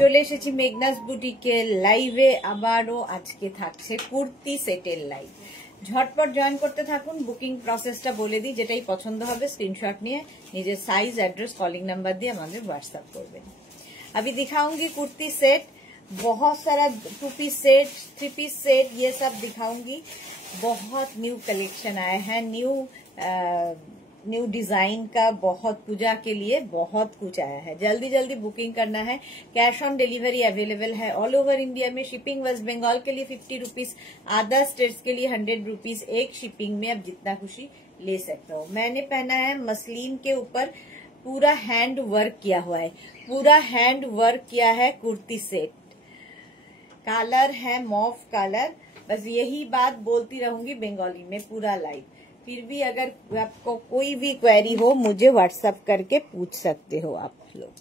চলে এসেছি মেঘনাস বুটিকের লাইভে আবারও। আজকে থাকছে কুর্তি সেটের লাইভ। ঝটপট জয়েন করতে থাকুন। বুকিং প্রসেসটা বলে দিই, যেটাই পছন্দ হবে স্ক্রিনশॉट নিয়ে নিজের साइज एड्रेस कॉलिंग नंबर दिए हमें व्हाट्सएप करबें। अभी दिखाऊंगी कुर्ती सेट, बहुत सारा 2 पीस सेट, 3 पीस सेट, ये सब दिखाऊंगी। बहुत न्यू कलेक्शन आया है, न्यू डिजाइन का, बहुत पूजा के लिए बहुत कुछ आया है। जल्दी जल्दी बुकिंग करना है। कैश ऑन डिलीवरी अवेलेबल है ऑल ओवर इंडिया में। शिपिंग वेस्ट बंगाल के लिए 50 रुपीज, अदर स्टेट्स के लिए 100 रुपीज। एक शिपिंग में आप जितना खुशी ले सकते हो। मैंने पहना है मसलिन के ऊपर पूरा हैंड वर्क किया हुआ है, पूरा हैंड वर्क किया है कुर्ती सेट। कलर है मॉव कलर। बस यही बात बोलती रहूंगी बंगाली में पूरा लाइव। फिर भी अगर आपको कोई भी क्वेरी हो मुझे व्हाट्सएप करके पूछ सकते हो आप लोग।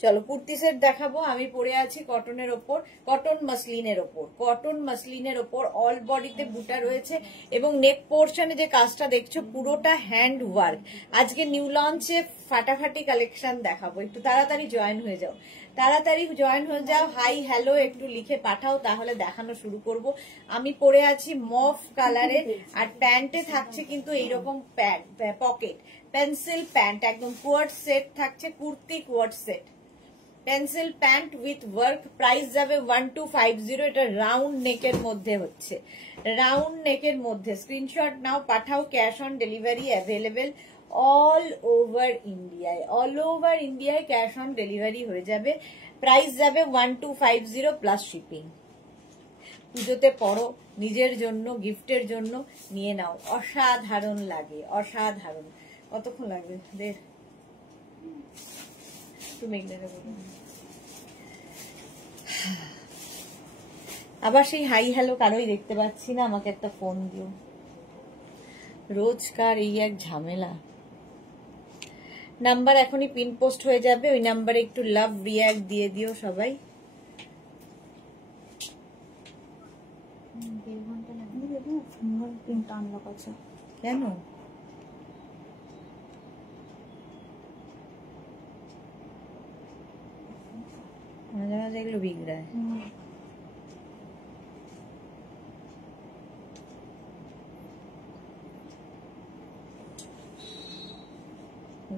চলো কুর্তি সেট দেখাবো। আমি পরে আছি কটনের ওপর, কটন মসলিনের ওপর, কটন মসলিনের ওপর অল বডিতে বুটা রয়েছে এবং নেক পোর্শনে যে কাজটা দেখছো পুরোটা হ্যান্ড ওয়ার্ক। আজকে নিউ লঞ্চে ফাটাফাটি কালেকশন দেখাবো। একটু তাড়াতাড়ি জয়েন হয়ে যাও, তাড়াতাড়ি জয়েন হয়ে যাও। হাই হ্যালো একটু লিখে পাঠাও, তাহলে দেখানো শুরু করব। আমি পরে আছি মফ কালারের, আর প্যান্টে থাকছে কিন্তু এইরকম পকেট পেন্সিল প্যান্ট, একদম কোয়ার্ড সেট থাকছে, kurti coord set pencil pant with work. Price যাবে 1250। এটা রাউন্ড নেকের মধ্যে হচ্ছে, রাউন্ড নেকের মধ্যে। স্ক্রিনশট নাও, পাঠাও। Cash on delivery available all over ইন্ডিয়ায়, অল ওভার ইন্ডিয়ায় ক্যাশ অন ডেলিভারি হয়ে যাবে। প্রাইস যাবে 1250 প্লাস শিপিং। পুজোতে পড়ো, নিজের জন্য গিফটের জন্য নিয়ে নাও। অসাধারণ লাগে, অসাধারণ। কতক্ষণ লাগবে? তুমি আবার সেই হাই হ্যালো কারোই দেখতে পাচ্ছি না। আমাকে একটা ফোন দিও। রোজকার এই এক ঝামেলা। নাম্বার এখনই পিন পোস্ট হয়ে যাবে, ওই নাম্বারে একটু লাভ রিয়াক্ট দিয়ে দিও সবাই। কেন মাঝে মাঝে এগুলো বিগড়ায়।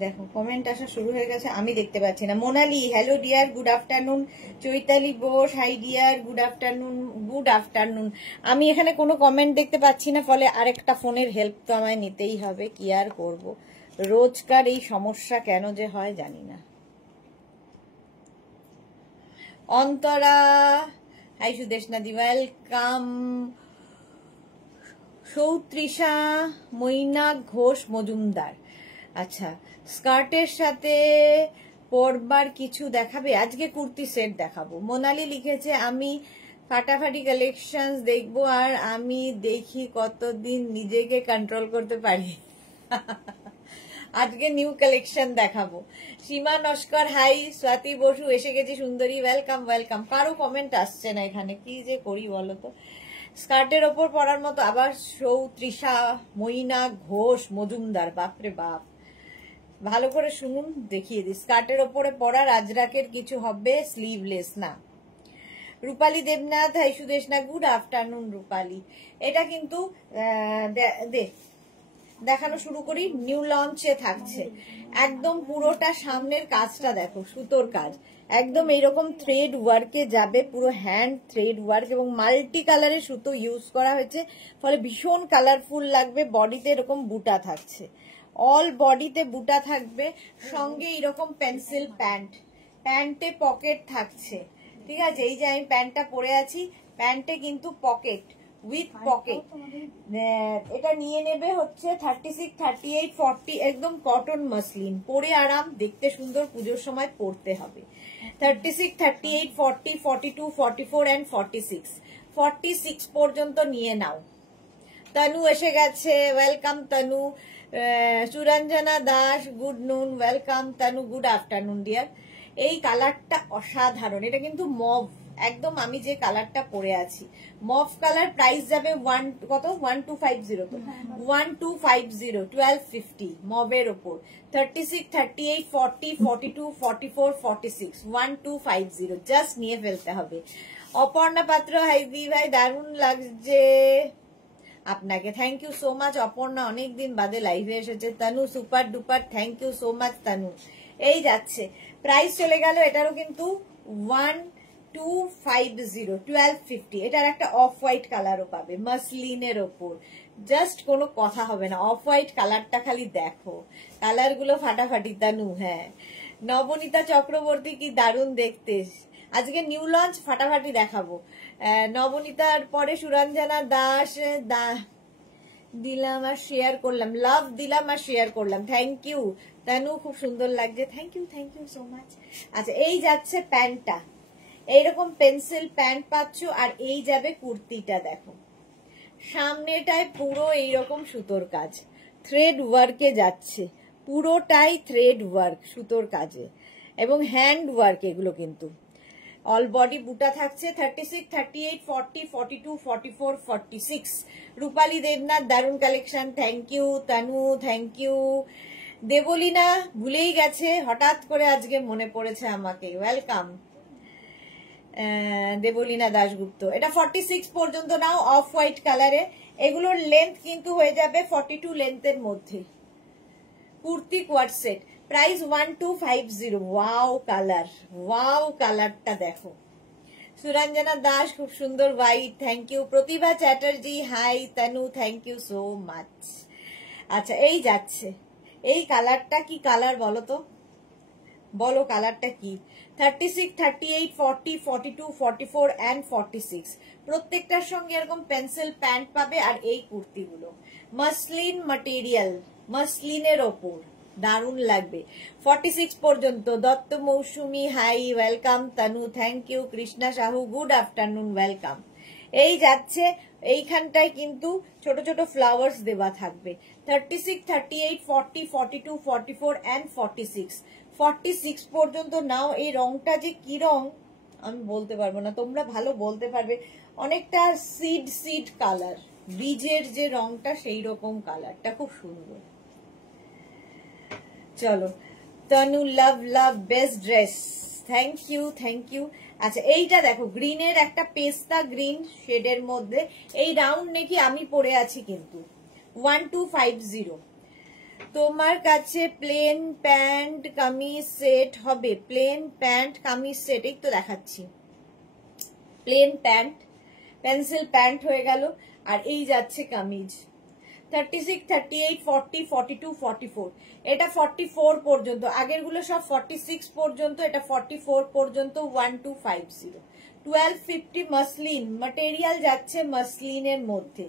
দেখো কমেন্ট আসা শুরু হয়ে গেছে, আমি দেখতে পাচ্ছি না। Monali hello dear, good afternoon. Chaitali Bose high deer, good afternoon, good afternoon. আমি এখানে কোনো কমেন্ট দেখতে পাচ্ছি না, ফলে আরেকটা ফোনের হেল্প তো আমায় নিতেই হবে। কি আর করব, রোজকার এই সমস্যা কেন যে হয় জানি না। অন্তরা হাই, সুদেশনাদি ওয়েলকাম। সৌত্রিষা মৈনাক ঘোষ মজুমদার। আচ্ছা, স্কার্টের সাথে পরবার কিছু দেখাবে? আজকে কুর্তি সেট দেখাবো। মোনালি লিখেছে আমি ফাটাফাটি কালেকশন দেখবো, আর আমি দেখি কতদিন নিজেকে কন্ট্রোল করতে পারি। আজকে নিউ কালেকশন দেখাবো। সীমা নস্কর হাই, স্বাতি বসু এসে গেছি সুন্দরী, ওয়েলকাম ওয়েলকাম। কারো কমেন্ট আসছে না এখানে, কি যে করি বলো তো। স্কার্টের ওপর পরার মতো আবার সৌত্রিষা মৈনাক ঘোষ মজুমদার। বাপরে বাপ, ভালো করে শুনুন, দেখিয়ে দিই। স্কার্টের ওপরে পরা রাজরাকের কিছু হবে, স্লিভলেস না। Rupali Debnath hi Sudeshna, good afternoon Rupali. এটা কিন্তু দেখানো শুরু করি। নিউ লঞ্চে থাকছে একদম পুরোটা সামনের কাজটা দেখো, সুতোর কাজ একদম এইরকম থ্রেড ওয়ার্কে যাবে, পুরো হ্যান্ড থ্রেড ওয়ার্ক এবং মাল্টি কালারের সুতো ইউজ করা হয়েছে, ফলে ভীষণ কালারফুল লাগবে। বডিতে এরকম বুটা থাকছে, অল বডিতে বুটা থাকবে, সঙ্গে এরকম পেন্সিল প্যান্ট, প্যান্টে পকেট থাকছে। ঠিক আছে, এই যে আমি প্যান্টটা পরে আছি, প্যান্টে কিন্তু পকেট উইথ পকেট। এটা নিয়ে নেবে হচ্ছে 36, 38, 40, একদম কটন মসলিন, পরে আরাম, দেখতে সুন্দর, পুজোর সময় পরতে হবে। 36, 38, 40, 42, 44 and 46, 46 পর্যন্ত নিয়ে নাও। তনু এসে গেছে, welcome Tanu. Suranjana Das good noon, welcome Tanu, good afternoon dear. এই কালারটা অসাধারণ, এটা কিন্তু মভ, একদম আমি যে কালারটা পরে আছি মফ কালার, প্রাইস যাবে কত 1250 তো 1250 1250 মবের ওপর 36 38 40 42 44 46 1250 জাস্ট নিয়ে ফেলতে হবে। অপর্ণা পাত্র হাইদি ভাই দারুণ লাগছে আপনাকে, thank you so much Aparna, অনেকদিন বাদে লাইভে এসেছে। Tanu super duper, thank you so much Tanu. এই যাচ্ছে, প্রাইস চলে গেল এটারও কিন্তু 1250 1250। এটার একটা অফ হোয়াইট কালারও পাবে মাসলিনের ওপর, জাস্ট কোনো কথা হবে না। অফ হোয়াইট কালারটা খালি দেখো, কালার গুলো ফাটাফাটি তনু। হ্যাঁ নবনীতা চক্রবর্তী, কি দারুণ দেখতে, আজকে নিউ লঞ্চ ফাটাফাটি দেখাবো। নবনীতার পরে সুরঞ্জনা দাস দিলাম আর শেয়ার করলাম, লাভ দিলাম আর শেয়ার করলাম, থ্যাংক ইউ তানু, খুব সুন্দর লাগছে, থ্যাংক ইউ সো মাচ। আচ্ছা এই যাচ্ছে প্যান্টটা, এইরকম পেন্সিল প্যান্ট পাচ্ছ, আর এই যাবে কুর্তিটা। দেখো সামনেটায় পুরো এইরকম সুতোর কাজ, থ্রেড ওয়ার্কে যাচ্ছে, পুরোটাই থ্রেড ওয়ার্ক সুতোর কাজে এবং হ্যান্ড ওয়ার্ক এগুলো কিন্তু। অল বডি বুটা থাকছে 36 38 40 42 44 46। রূপালী দেবনাথ দারুণ collection, thank you Tanu, thank you. Debolina ভুলেই গেছে, হঠাৎ করে আজকে মনে পড়েছে আমাকে, ওয়েলকাম দেবলীনা দাশগুপ্ত। এটা 46 পর্যন্ত নাও, অফ হোয়াইট কালারে। এগুলোর লেন্থ কিন্তু হয়ে যাবে 42 লেন্থের মধ্যে। Kurti coord set, price 1250। Wow colour, wow কালারটা দেখো। সুরঞ্জনা দাস খুব সুন্দর white, thank you. Pratibha Chatterjee hi Tanu, thank you so much. আচ্ছা এই যাচ্ছে, এই কালারটা কি কালার বলো তো, বলো কালারটা কি। 36 38 40 42 44 and 46 প্রত্যেকটার সঙ্গে এরকম পেন্সিল প্যান্ট পাবে। আর এই কুর্তিগুলো মাসলিন ম্যাটেরিয়াল, মাসলিনের ওপর দারুণ লাগবে। 46 পর্যন্ত। Dutta Mousumi hi, welcome Tanu, thank you. Krishna Sahu good afternoon, welcome. এই যাচ্ছে, এইখানটায় কিন্তু ছোট ছোট ফ্লাওয়ার্স দেওয়া থাকবে। 36 38 40 42 44 and 46 46 পর্যন্ত নাও। এই রংটা যে কি রং আমি বলতে পারবো না, তোমরা ভালো বলতে পারবে। অনেকটা সিড কালার, বীজের যে রংটা সেই রকম কালারটা, খুব সুন্দর। চলো Tanu love love best dress, thank you. আচ্ছা এইটা দেখো, গ্রিনের একটা পেস্তা গ্রিন শেডের মধ্যে, এই রাউন্ড নেকি আমি পরে আছি কিন্তু 1250। তোমার কাছে প্লেন প্যান্ট কামিজ সেট হবে, প্লেন প্যান্ট কামিজ সেট, এই তো দেখাচ্ছি। প্লেন প্যান্ট, পেন্সিল প্যান্ট হয়ে গেল, আর এই যাচ্ছে কামিজ 36 38 40 42 44। এটা 44 পর্যন্ত, আগের গুলো সব 46 পর্যন্ত, এটা 44 পর্যন্ত 1250। 1250 মাসলিন ম্যাটেরিয়াল যাচ্ছে, মাসলিনের মধ্যে।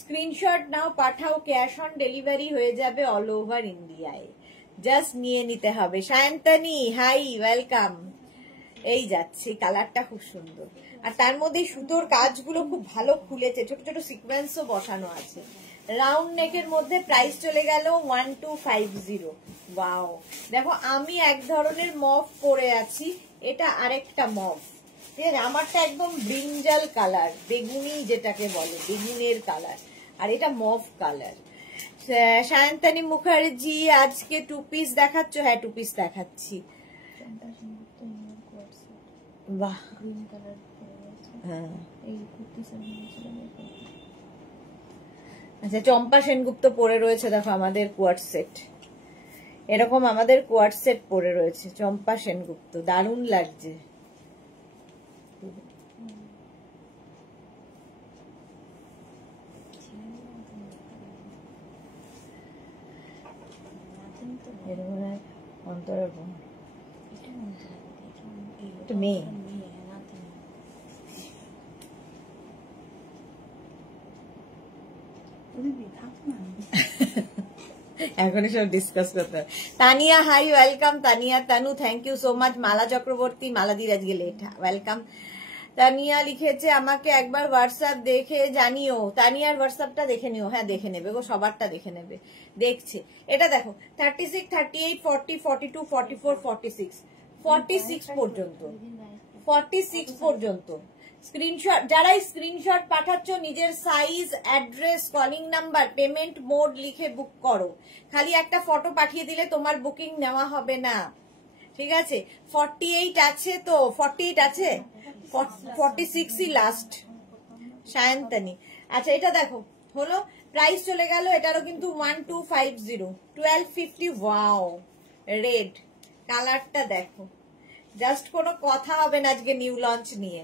স্ক্রিনশট নাও, পাঠাও, ক্যাশ অন ডেলিভারি হয়ে যাবে অল ওভার ইন্ডিয়ায়, জাস্ট নিয়ে নিতে হবে। Sayantani hi, welcome. এই যাচ্ছে, কালারটা খুব সুন্দর, আর তার মধ্যে সুতোর কাজগুলো খুব ভালো খুলেছে, ছোট ছোট সিকোয়েন্সও বসানো আছে। রাউন্ড নেকের মধ্যে, প্রাইস চলে গেল 1250। ওয়াও দেখো, আমি এক ধরনের মফ পরে আছি, এটা আরেকটা মফ, ঠিক আছে। আমারটা একদম ব্রিঞ্জাল কালার, বেগুনি যেটাকে বলে, বেগুনের কালার, আর এটা মফ কালার। সায়ন্তনী মুখার্জি আজকে 2 পিস দেখাচ্ছ? হ্যাঁ 2 পিস দেখাচ্ছি। বাহ, হ্যাঁ আচ্ছা, চম্পা সেনগুপ্ত পরে রয়েছে, দেখো আমাদের কোয়ার্ড সেট, এরকম আমাদের কোয়ার্ড সেট পরে রয়েছে, চম্পা সেনগুপ্ত, দারুণ লাগছে। অন্তরা মেয়ে এখন সব ডিসকাস করতে হবে। Tania hi, welcome Tania. Tanu thank you so much. Mala Chakraborty, মালাদির আজকে লেট, ওয়েলকাম। তানিয়া লিখেছে আমাকে একবার হোয়াটসঅ্যাপ দেখে জানিও। তানিয়ার হোয়াটসঅ্যাপটা দেখে নিও। হ্যাঁ দেখে নেবে গো, সবারটা দেখে নেবে। দেখছে, এটা দেখো 36 38 40 42 44 46 46 পর্যন্ত, 46 পর্যন্ত স্ক্রিনশট, যারাই স্ক্রিনশট পাঠাচ্ছ নিজের size, address, calling number, payment mode লিখে বুক করো। খালি একটা ফটো পাঠিয়ে দিলে তোমার বুকিং নেওয়া হবে না, ঠিক আছে? 48 আছে তো, 48 আছে, 46ই লাস্ট সায়ন্তনী। আচ্ছা এটা দেখো হলো, প্রাইস চলে গেল, এটারও কিন্তু 1250, 1250। ওয়াও, রেড কালারটা দেখো, জাস্ট কোনো কথা হবে না আজকে নিউ লঞ্চ নিয়ে।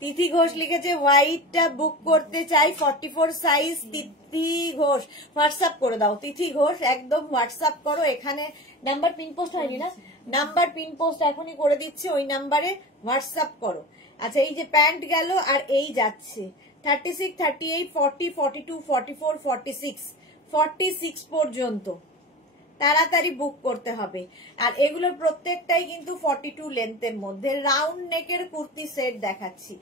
তিথি ঘোষ লিখেছে হোয়াইটটা বুক করতে চাই, 44 সাইজ। তিথি ঘোষ হোয়াটসঅ্যাপ করে দাও, তিথি ঘোষ একদম হোয়াটসঅ্যাপ করো। এখানে নাম্বার পিন পোস্ট হয়নি না, নাম্বার পিন পোস্ট এখনই করে দিচ্ছে, ওই নাম্বারে হোয়াটসঅ্যাপ করো। আচ্ছা এই যে প্যান্ট গেল, আর এই যাচ্ছে 36, 38, 40, 42, 44, 46, 46 পর্যন্ত তাড়াতাড়ি বুক করতে হবে। আর এগুলোর প্রত্যেকটাই কিন্তু 42 লেন্থের মধ্যে। রাউন্ড নেকের কুর্তি সেট দেখাচ্ছি,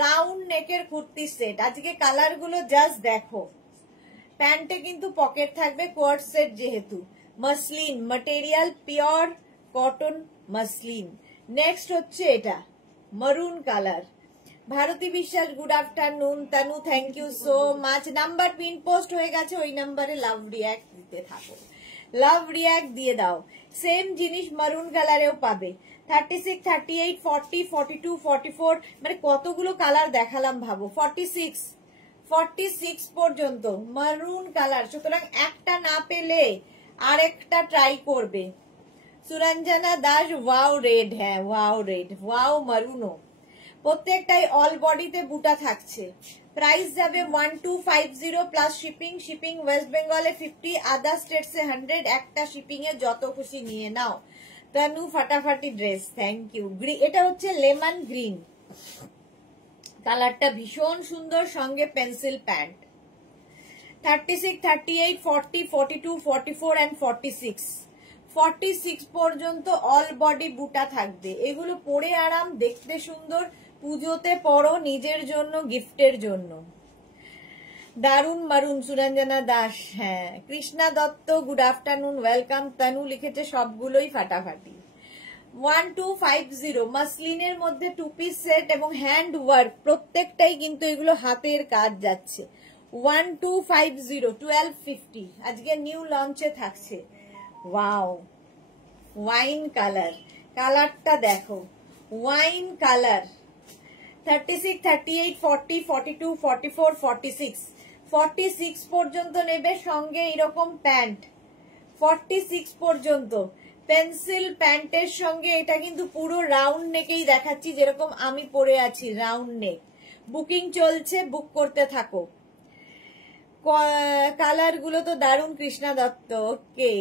রাউন্ড নেকের কুর্তি সেট। আজকে কালার গুলো জাস্ট দেখো। প্যান্টে কিন্তু পকেট থাকবে, কোয়ার্ড সেট যেহেতু। Muslin material, pure cotton muslin. Next হচ্ছে এটা maroon colour. Bharati Biswas good afternoon. Tanu thank you so much. Number pin post হয়ে গেছে, ওই নাম্বারে লাভ রিয়াক্ট দিতে থাকো, লাভ রিয়াক্ট দিয়ে দাও। সেম জিনিস মারুন কালারেও পাবে। 36, 38, 40, 42, 44, মানে কতগুলো কালার দেখালাম ভাবো। 46 পর্যন্ত মারুন কালার। সুতরাং একটা না পেলে আরেকটা ট্রাই করবে। সুরঞ্জনা দাস ওয়াও রেড, হ্যাঁ ওয়াও রেড, ওয়াও মারুনও। প্রত্যেকটাই অল বডিতে বুটা থাকছে। প্রাইস যাবে 1250 প্লাস শিপিং। শিপিং ওয়েস্ট বেঙ্গলে 50, আদার স্টেটসে 100। একটা শিপিং এ যত খুশি নিয়ে নাও। তানু ফাটাফাটি ড্রেস, থ্যাংক ইউ। এটা হচ্ছে লেমন গ্রিন কালারটা, ভীষণ সুন্দর, সঙ্গে পেন্সিল প্যান্ট। 36, 38, 40, 42, 44 and 46, 46 পর্যন্ত অল বডি বুটা থাকবে। এগুলো পরে আরাম, দেখতে সুন্দর, পুজোতে পরো, নিজের জন্য, গিফটের জন্য। দারুন মারুন, সুরঞ্জনা দাস, হ্যাঁ। Krishna Dutta good afternoon, welcome. Tanu লিখেছে সবগুলোই ফাটাফাটি। 1250 মাসলিনের মধ্যে 2 পিস সেট এবং হ্যান্ড ওয়ার্ক, প্রত্যেকটাই কিন্তু এগুলো হাতের কাজ যাচ্ছে। 1250, 1250 আজকে নিউ লঞ্চে থাকছে। ওয়াও, ওয়াইন কালার, কালারটা দেখো, ওয়াইন কালার। 36, 38, 40, 42, 44, 46, 46 পর্যন্ত নেবে, সঙ্গে এরকম প্যান্ট। 46 পর্যন্ত পেন্সিল প্যান্টের সঙ্গে, এটা কিন্তু পুরো রাউন্ড নেকেই দেখাচ্ছি, যেরকম আমি পরে আছি রাউন্ড নেক। বুকিং চলছে, বুক করতে থাকো। কালার গুলো তো দারুণ। কৃষ্ণা দত্ত, ওকে।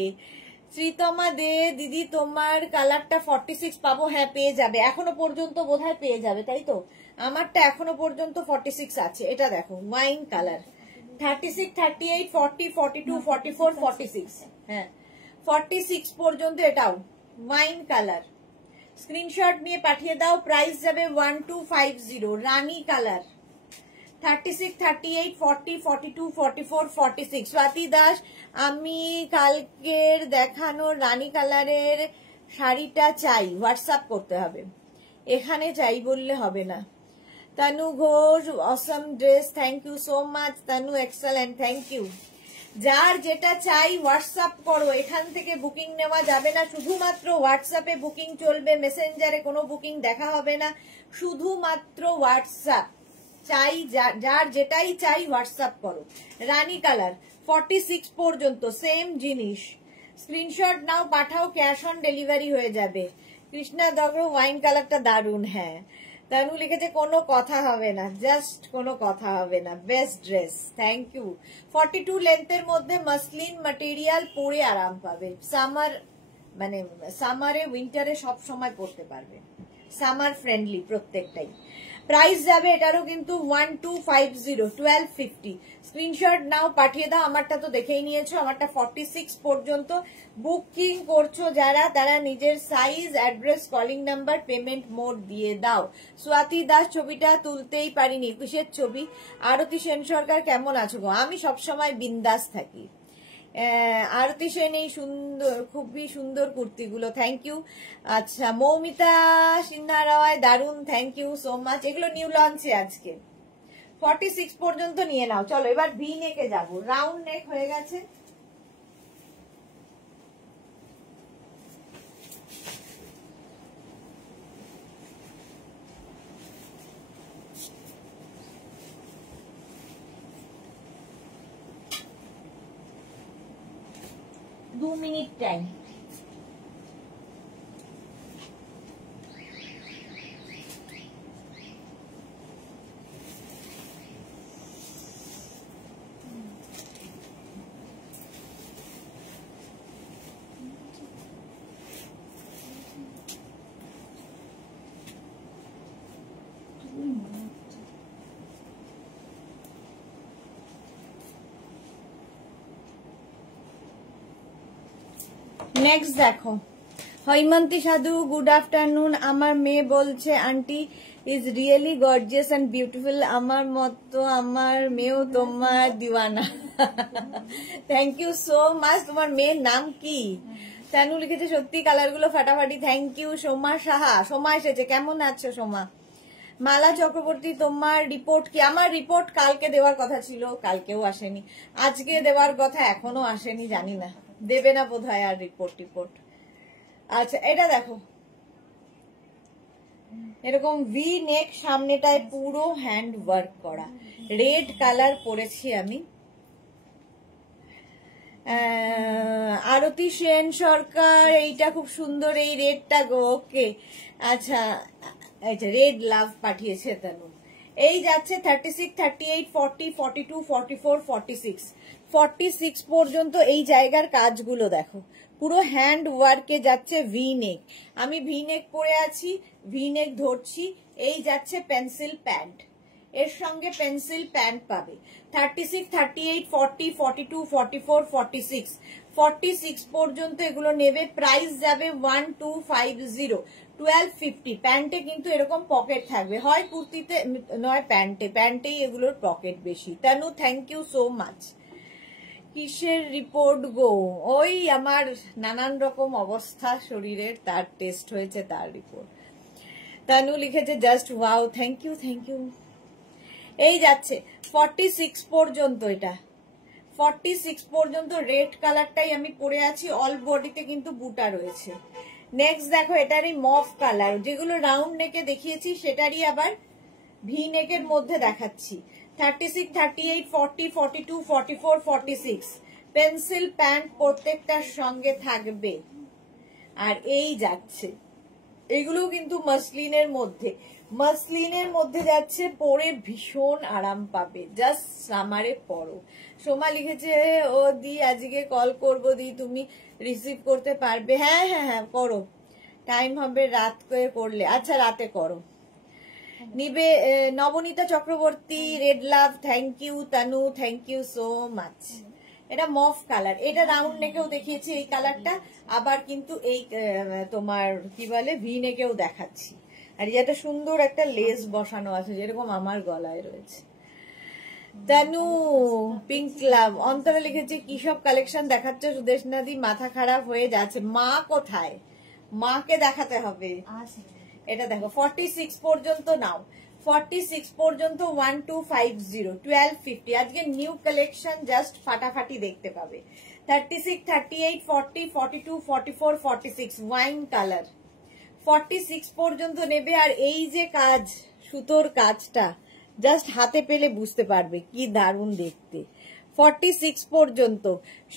শ্রীতমা দে দিদি তোমার কালারটা 46 পাবো? হ্যাঁ পেয়ে যাবে, এখনো পর্যন্ত বোধহয় পেয়ে যাবে, তাই তো? আমারটা এখনো পর্যন্ত 46 আছে। এটা দেখো ওয়াইন কালার। 36, 38, 40, 42, 44, 46, হ্যাঁ 46 পর্যন্ত এটাও ওয়াইন কালার। স্ক্রিনশট নিয়ে পাঠিয়ে দাও। প্রাইস যাবে 1250, রানী কালার। 36, 38, 40, 42, 44, 46। স্বাতি দাস, আমি কালকের দেখানো রানী কালারের শাড়িটা চাই, হোয়াটসঅ্যাপ করতে হবে, এখানে চাই বললে হবে না। Tanu Ghosh awesome dress, thank you so much Tanu, excellent, thank you. যার যেটা চাই হোয়াটসঅ্যাপ করো, এখান থেকে বুকিং নেওয়া যাবে না, শুধুমাত্র হোয়াটসঅ্যাপে বুকিং চলবে, মেসেঞ্জারে কোনো বুকিং দেখা হবে না, শুধুমাত্র হোয়াটসঅ্যাপ। চাই যার যেটাই চাই হোয়াটসঅ্যাপ করো। রানী কালার 46 পর্যন্ত সেম জিনিস। স্ক্রিনশট নাও, পাঠাও, ক্যাশ অন ডেলিভারি হয়ে যাবে। কৃষ্ণা দগ্র ওয়াইন কালারটা দারুন, হ্যাঁ। তানু লিখেছে কোনো কথা হবে না, জাস্ট কোনো কথা হবে না, বেস্ট ড্রেস, থ্যাংক ইউ। 42 লেন্থের মধ্যে মাসলিন ম্যাটেরিয়াল, পরে আরাম পাবে। সামার মানে সামারে উইন্টারে সব সময় পরতে পারবে, সামার ফ্রেন্ডলি প্রত্যেকটাই। প্রাইস যাবে এটারও কিন্তু 1250, 1250। স্ক্রিনশট নাও, পাঠিয়ে দাও। আমারটা তো দেখেই নিয়েছো, আমারটা 46 পর্যন্ত। বুকিং করছো যারা, তারা নিজের size, address, calling number, payment mode দিয়ে দাও। স্বাতি দাস, ছবিটা তুলতেই পারিনি, কিসের ছবি? আরতি সেন সরকার, কেমন আছো গো? আমি সবসময় বিন্দাস থাকি, আরতি সেন এই সুন্দর, খুবই সুন্দর কুর্তিগুলো, থ্যাংক ইউ। আচ্ছা, মৌমিতা সিনহা রয়, দারুন, থ্যাংক ইউ সো মাচ। এগুলো নিউ লঞ্চে আজকে। 46 পর্যন্ত নিয়ে নাও। চলো এবার ভি নেকে যাবো। রাউন্ড নেক হয়ে গেছে। दो मिनट टाइम। নেক্সট দেখো, হৈমন্তী সাধু, গুড আফটারনুন। আমার মেয়ে বলছে aunty is really gorgeous and beautiful. আমার মতো আমার মেয়েও তোমার দিওয়ানা। Thank you so much. তোমার মেয়ের নাম কি? তানু লিখেছে সত্যি কালারগুলো ফাটাফাটি, থ্যাংক ইউ। সোমা সাহা, সোমা এসেছে, কেমন আছো সোমা? মালা চক্রবর্তী, তোমার রিপোর্ট কি? আমার রিপোর্ট কালকে দেওয়ার কথা ছিল, কালকেও আসেনি। আজকে দেওয়ার কথা, এখনো আসেনি, জানি না দেবে না বোধহয় আর রিপোর্ট। আচ্ছা, এটা দেখো, এরকম ভি নেক, সামনেটায় পুরো হ্যান্ড ওয়ার্ক করা, রেড কালার পরেছি আমি। আরতি সেন সরকার, এইটা খুব সুন্দর, এই রেডটা গো। ওকে, আচ্ছা, রেড লাভ পাঠিয়েছে তানু। এই যাচ্ছে 36, 38, 40, 42, 44, 46, 46 পর্যন্ত এই জায়গার কাজগুলো দেখো, পুরো হ্যান্ড ওয়ার্কে যাচ্ছে। ভি নেক, আমি ভি নেক পরে আছি, ভি নেক ধরছি। এই যাচ্ছে পেন্সিল প্যান্ট, এর সঙ্গে পেন্সিল প্যান্ট পাবে। 36, 38, 40, 42, 44, 46, 46 পর্যন্ত এগুলো নেবে। প্রাইস যাবে 1250, 1250। প্যান্টে কিন্তু এরকম পকেট থাকবে, হয় কুর্তিতে নয় প্যান্টে, প্যান্টেই এগুলোর পকেট বেশি। Tanu, thank you so much. কিসের রিপোর্ট গো? ওই আমার নানান রকম অবস্থা শরীরের, তার টেস্ট হয়েছে, তার রিপোর্ট। তানু লিখেছে just wow, thank you, thank you. এই যাচ্ছে 46 পর্যন্ত, এটা 46 পর্যন্ত রেড কালারটাই আমি পরে আছি। অল বডিতে কিন্তু বুটা রয়েছে। নেক্সট দেখো, এটারই মফ কালার, যেগুলো রাউন্ড নেকে দেখিয়েছি সেটারই আবার ভি নেকের মধ্যে দেখাচ্ছি। 36, 38, 40, 42, 44, 46, পেন্সিল প্যান্ট প্রত্যেকটার সঙ্গে থাকবে। আর এই যাচ্ছে, এগুলো কিন্তু মাসলিনের মধ্যে যাচ্ছে, পরে ভীষণ আরাম পাবে। জাস্ট সামারে পরো। সোমা লিখেছে ও দি আজকে কল করবো, দি তুমি রিসিভ করতে পারবে? হ্যাঁ হ্যাঁ হ্যাঁ, করো, টাইম হবে রাত করে করলে। আচ্ছা, রাতে করো। নিবে Nabanita Chakraborty, red love, thank you. Tanu, thank you so much. এটা মফ কালার, এটা রাউন্ড নেকেও দেখিয়েছি এই কালারটা, আবার কিন্তু এই তোমার কি বলে ভি নেকেও দেখাচ্ছি। আর এটা সুন্দর একটা লেস বসানো আছে, যেরকম আমার গলায় রয়েছে। তানু, পিঙ্ক লাভ। অন্তরে লিখেছে কি সব কালেকশন দেখাচ্ছে সুদেশনাদি, মাথা খারাপ হয়ে যাচ্ছে। মা কোথায়? মাকে দেখাতে হবে। এটা দেখো 46 পর্যন্ত নাও, 46 পর্যন্ত 1250, 1250। আজকে নিউ কালেকশন, জাস্ট ফাটাফাটি দেখতে পাবে। 36, 38, 40, 42, 44, 46, ওয়াইন কালার। 46 পর্যন্ত নেবে। আর এই যে কাজ, সুতোর কাজটা জাস্ট হাতে পেলে বুঝতে পারবে কি দারুণ দেখতে। 46 পর্যন্ত।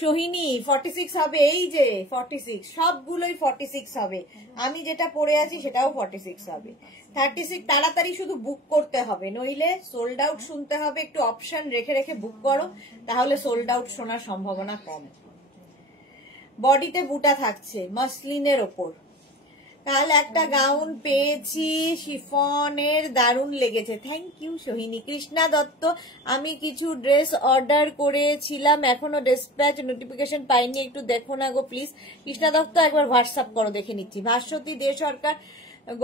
সোহিনী 46 হবে, এই যে 46, সবগুলোই 46 হবে। আমি যেটা পরে আছি সেটাও 46 হবে। 36 তাড়াতাড়ি শুধু বুক করতে হবে, নইলে সোল্ড আউট শুনতে হবে। একটু অপশন রেখে রেখে বুক করো, তাহলে সোল্ড আউট শোনার সম্ভাবনা কম। বডিতে বুটা থাকছে, মাসলিনের ওপর। কাল একটা গাউন পেয়েছি শিফনের, দারুণ লেগেছে, থ্যাংক ইউ সোহিনী। কৃষ্ণা দত্ত, আমি কিছু ড্রেস অর্ডার করেছিলাম, এখনো ডিসপ্যাচ নোটিফিকেশন পাইনি, একটু দেখো না গো প্লিজ। কৃষ্ণা দত্ত একবার হোয়াটসঅ্যাপ করো, দেখে নিচ্ছি। ভাস্বতী দে সরকার,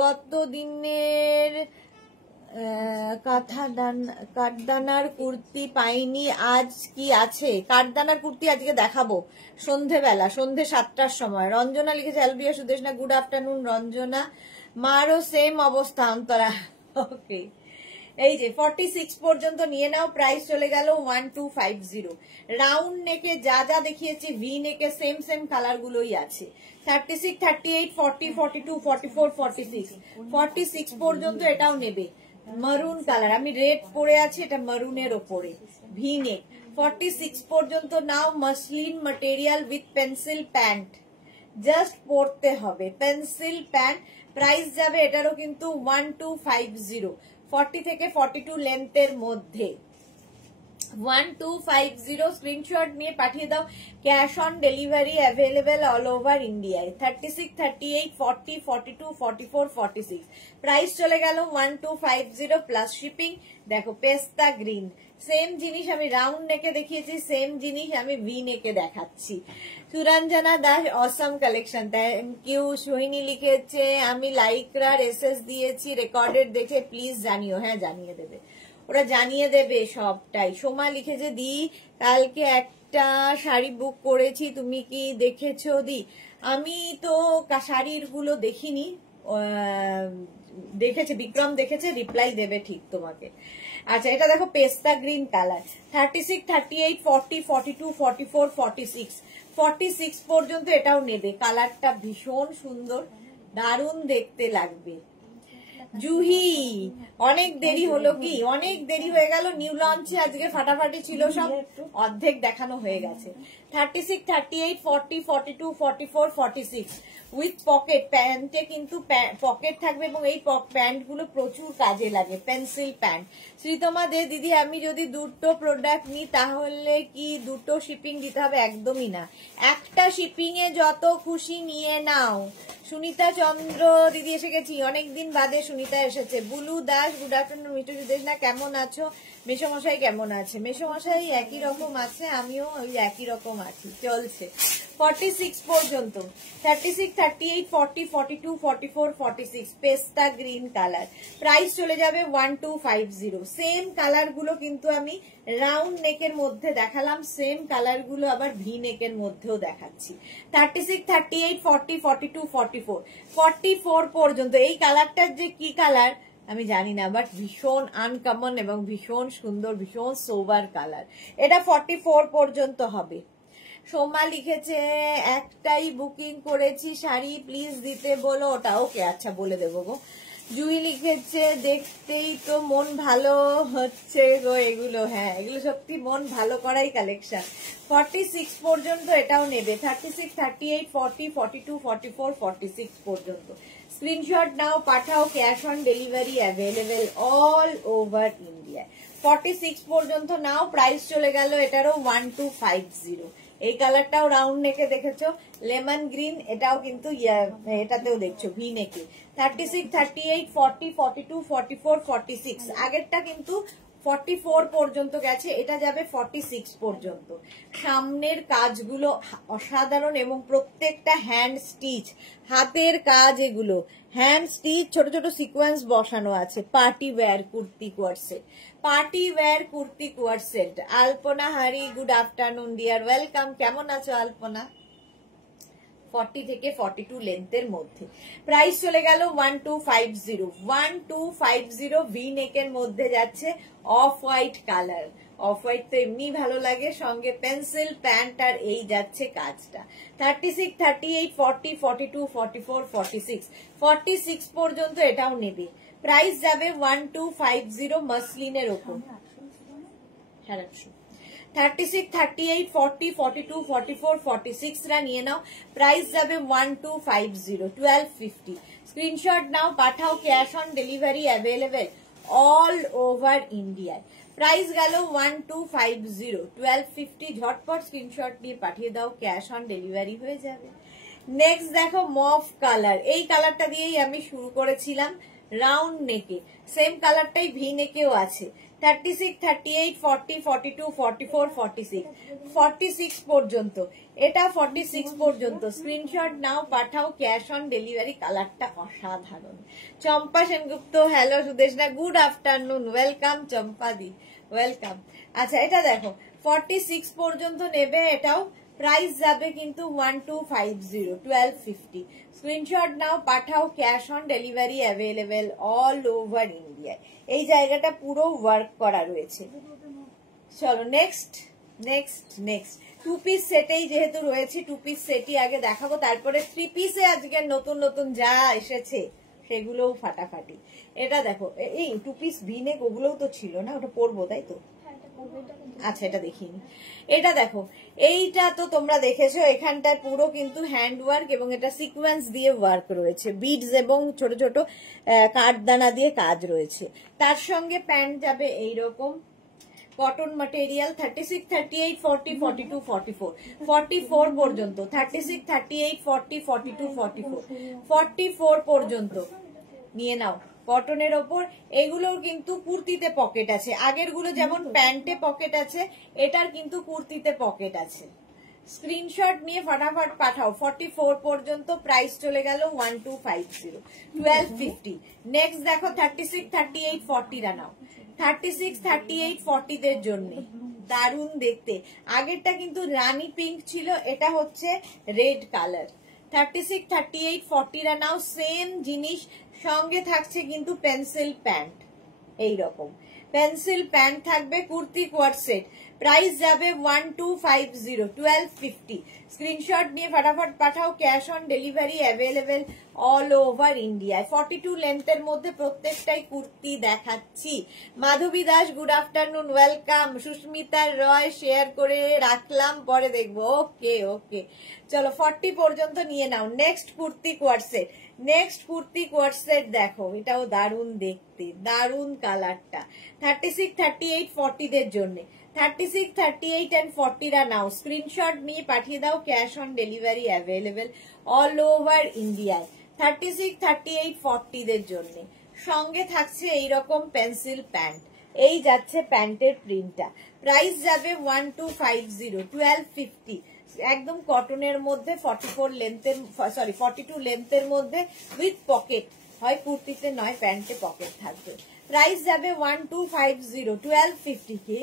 গত দিনের কাঠদানার কুর্তি পাইনি, আজ কি আছে? কাঠদানার কুর্তি আজকে দেখাবো সন্ধেবেলা, সন্ধে 7টার সময়। রঞ্জনা লিখেছে অ্যালবিয়া সুদেশনা, গুড আফটারনুন রঞ্জনা। মারও সেম অবস্থা অন্তরা। ওকে, এই যে 46 পর্যন্ত নিয়ে নাও, প্রাইস চলে গেল 1250। রাউন্ড নেকে যা যা দেখিয়েছি ভি নেকে সেম সেম কালার গুলোই আছে। 36, 38, 40, 42, 44, 46, 46 পর্যন্ত এটাও নেবে। মারুন কালার, আমি রেড পরে আছি, এটা মারুনের ওপরে ভি নেক। 46 পর্যন্ত নাও, muslin material with pencil pant, just পরতে হবে পেন্সিল প্যান্ট। প্রাইস যাবে এটারও কিন্তু 1250, 40 থেকে 42 লেন্থের মধ্যে। 1250 স্ক্রিনশট নিয়ে পাঠিয়ে দাও, cash on delivery available all over ইন্ডিয়ায়। 36, 38, 40, 42, 44, 46 প্রাইস চলে গেল 1250 প্লাস শিপিং। দেখো পেস্তা গ্রিন, সেম জিনিস আমি রাউন্ড নেকে দেখিয়েছি, সেম জিনিস আমি ভি নেকে দেখাচ্ছি। সুরঞ্জনা দাস অসম কালেকশন, থ্যাংক ইউ। সোহিনী লিখেছে আমি লাইক্রার এসএস দিয়েছি, রেকর্ডেড দেখে প্লিজ জানিও। হ্যাঁ জানিয়ে দেবে, ওরা জানিয়ে দেবে সবটাই। সোমা লিখেছে দি কালকে একটা শাড়ি বুক করেছি, তুমি কি দেখেছো দি? আমি তো শাড়ির গুলো দেখিনি, দেখেছে বিক্রম দেখেছে, রিপ্লাই দেবে ঠিক তোমাকে। আচ্ছা এটা দেখো পেস্তা গ্রিন কালার। 36, 38, 40, 42, 44, 46 46 পর্যন্ত এটাও নেবে। কালারটা ভীষণ সুন্দর, দারুণ দেখতে লাগবে। জুহি অনেক দেরি হলো কি? অনেক দেরি হয়ে গেল, নিউ লঞ্চে আজকে ফাটাফাটি ছিল, সব অর্ধেক দেখানো হয়ে গেছে। 36, 38, 40, 42, 44, 46 উইথ পকেট। প্যান্টে কিন্তু পকেট থাকবে এবং এই প্যান্ট গুলো প্রচুর কাজে লাগে, পেন্সিল প্যান্ট। শ্রীতমা দে দিদি আমি যদি দুটো প্রোডাক্ট নিই তাহলে কি দুটো শিপিং দিতে হবে? একদমই না, একটা শিপিং এ যত খুশি নিয়ে নাও। সুনিতা চন্দ্র দিদি এসে গেছি, অনেকদিন বাদে সুনিতা এসেছে। Bulu Das good afternoon Mithu Sudeshna, কেমন আছো? মেসোমশাই কেমন আছে? মেসোমশাই একই রকম আছে, আমিও ওই একই রকম আছি, চলছে। 46 পর্যন্ত 36, 38, 40, 42, 44, 46 পেস্তা গ্রিন কালার। প্রাইস চলে যাবে 1250। সেম কালার গুলো কিন্তু আমি রাউন্ড নেকের মধ্যে দেখালাম, সেম কালার গুলো আবার ভি নেকের মধ্যেও দেখাচ্ছি। 36, 38, 40, 42, 44 44 পর্যন্ত। এই কালারটার যে কি কালার আমি জানি না, বাট ভীষণ আনকমন এবং ভীষণ সুন্দর, ভীষণ সোবার কালার। এটা 44 পর্যন্ত হবে। সোমা লিখেছে একটাই বুকিং করেছি শাড়ি, প্লিজ দিতে বলো ওটা। ওকে আচ্ছা বলে দেবো গো। জুই লিখেছে দেখতেই তো মন ভালো হচ্ছে গো এগুলো। হ্যাঁ এগুলো সত্যি মন ভালো করাই কালেকশন। 46 পর্যন্ত এটাও নেবে। 36, 38, 40, 42, 44, 46 পর্যন্ত স্ক্রিনশট নাও, পাঠাও, cash on delivery available all over India. 46 পর্যন্ত নাও, প্রাইস চলে গেল এটারও 1250। এই কালারটাও রাউন্ড নেকে দেখেছো, লেমন গ্রিন, এটাও কিন্তু এটাতেও দেখছো ভি নেকে। 36, 38, 40, 42, 44, 46 আগেরটা কিন্তু 44 পর্যন্ত গেছে, এটা যাবে 46 পর্যন্ত। সামনের কাজগুলো অসাধারণ এবং প্রত্যেকটা হ্যান্ড স্টিচ, হাতের কাজ, এগুলো হ্যান্ড স্টিচ, ছোট ছোট সিকোয়েন্স বসানো আছে। পার্টি ওয়্যার কুর্তি কোয়ার সেট, পার্টি ওয়্যার কুর্তি কোয়ার সেট। আলপনা হারি গুড আফটারনুন ডিয়ার, ওয়েলকাম। কেমন আছো আলপনা? 40 থেকে 42 লেন্থের মধ্যে। প্রাইস চলে গেল 1250। 1250 ভি নেকের মধ্যে যাচ্ছে, off white colour. Off white তো এমনি ভালো লাগে, সঙ্গে পেন্সিল প্যান্ট, আর এই যাচ্ছে কাজটা। 36, 38, 40, 42, 44, 46 46 পর্যন্ত এটাও নেবে। প্রাইস যাবে 1250 মসলিনের ওপর। 36, 38, 40, 42, 44, 46 রা নিয়ে নাও, প্রাইস যাবে 1250, 1250। স্ক্রিনশট নাও, পাঠাও, cash on delivery available all over ইন্ডিয়ায়। প্রাইস গেল 1250, 1250। ঝটপট স্ক্রিনশট নিয়ে পাঠিয়ে দাও, ক্যাশ অন ডেলিভারি হয়ে যাবে। নেক্সট দেখো মফ কালার, এই কালারটা দিয়েই আমি শুরু করেছিলাম। রাউন্ড নেকে, সেম কালারটাই ভি নেকেও আছে। 36, 38, 40, 42, 44, 46, 46 পর্যন্ত, এটা 46 পর্যন্ত। স্ক্রিনশট নাও, পাঠাও, ক্যাশ অন ডেলিভারি। কালারটা অসাধারণ। Champa Sengupta, hello Sudeshna, good afternoon, welcome Champa di, welcome. আচ্ছা এটা দেখো 46 পর্যন্ত নেবে, এটাও প্রাইস যাবে কিন্তু 1250, 1250। স্ক্রিনশট নাও, পাঠাও, cash on delivery available all over ইন্ডিয়ায়। এই জায়গাটা পুরো ওয়ার্ক করা রয়েছে। চলো next next next, two piece সেটেই যেহেতু রয়েছে, টু পিস সেটই আগে দেখাবো, তারপরে থ্রি পিসে আজকে নতুন নতুন যা এসেছে সেগুলোও ফাটাফাটি। এটা দেখো, এই টু পিস ভিনেক ওগুলোও তো ছিল না, ওটা পরবো তাই তো? আচ্ছা এটা দেখিনি। এটা দেখো, এইটা তো তোমরা দেখেছো, এখানটায় পুরো কিন্তু হ্যান্ড ওয়ার্ক এবং এটা সিকোয়েন্স দিয়ে ওয়ার্ক রয়েছে, বিডস এবং ছোট ছোট কাঠদানা দিয়ে কাজ রয়েছে। তার সঙ্গে প্যান্ট যাবে এইরকম কটন ম্যাটেরিয়াল। 36, 38, 40, 42, 44, 44 পর্যন্ত। 36, 38, 40, 42, 44, 44 পর্যন্ত নিয়ে নাও। কটনের ওপর এগুলোর কিন্তু কুর্তিতে পকেট আছে, আগের গুলো যেমন প্যান্টে পকেট আছে, এটার কিন্তু কুর্তিতে পকেট আছে। স্ক্রিনশট নিয়ে ফটাফট পাঠাও। 44 পর্যন্ত, প্রাইস চলে গেল 1250, 1250। নেক্সট দেখো 36, 38, 40 রা নাও। 36, 38, 40 দের জন্য দারুণ দেখতে। আগেরটা কিন্তু রানী পিঙ্ক ছিল, এটা হচ্ছে রেড কালার। 36, 38, 40 রা নাও। সেম জিনিস, সঙ্গে থাকছে কিন্তু পেন্সিল প্যান্ট, এইরকম পেন্সিল প্যান্ট থাকবে, কুর্তি কোয়ার সেট। প্রাইস যাবে 1250, 1250। স্ক্রিনশট নিয়ে ফটাফট পাঠাও, cash on delivery available all over ইন্ডিয়ায়। 42 লেন্থের মধ্যে প্রত্যেকটাই কুর্তি দেখাচ্ছি। Madhavi Das, good afternoon, welcome. Susmita Roy, share করে রাখলাম, পরে দেখবো। ওকে ওকে, চলো 40 পর্যন্ত নিয়ে নাও। নেক্সট কুর্তি কোয়ার সেট, নেক্সট কুর্তি কোয়ার সেট দেখো, এটাও দারুণ দেখতে, দারুণ কালারটা। 36, 38, 40 দের জন্য। 36, 38 and 40 রা নাও। স্ক্রিনশট নিয়ে পাঠিয়ে দাও, cash on delivery available all over ইন্ডিয়ায়। 36, 38, 40 দের জন্য। সঙ্গে থাকছে এইরকম পেন্সিল প্যান্ট, এই যাচ্ছে প্যান্টের প্রিন্টটা। প্রাইস যাবে 1250, 1250। একদম কটনের মধ্যে 44 লেন্থের, সরি 42 লেন্থের মধ্যে উইথ পকেট, হয় কুর্তিতে নয় প্যান্টে পকেট থাকবে। প্রাইস যাবে 1250, 1250 কে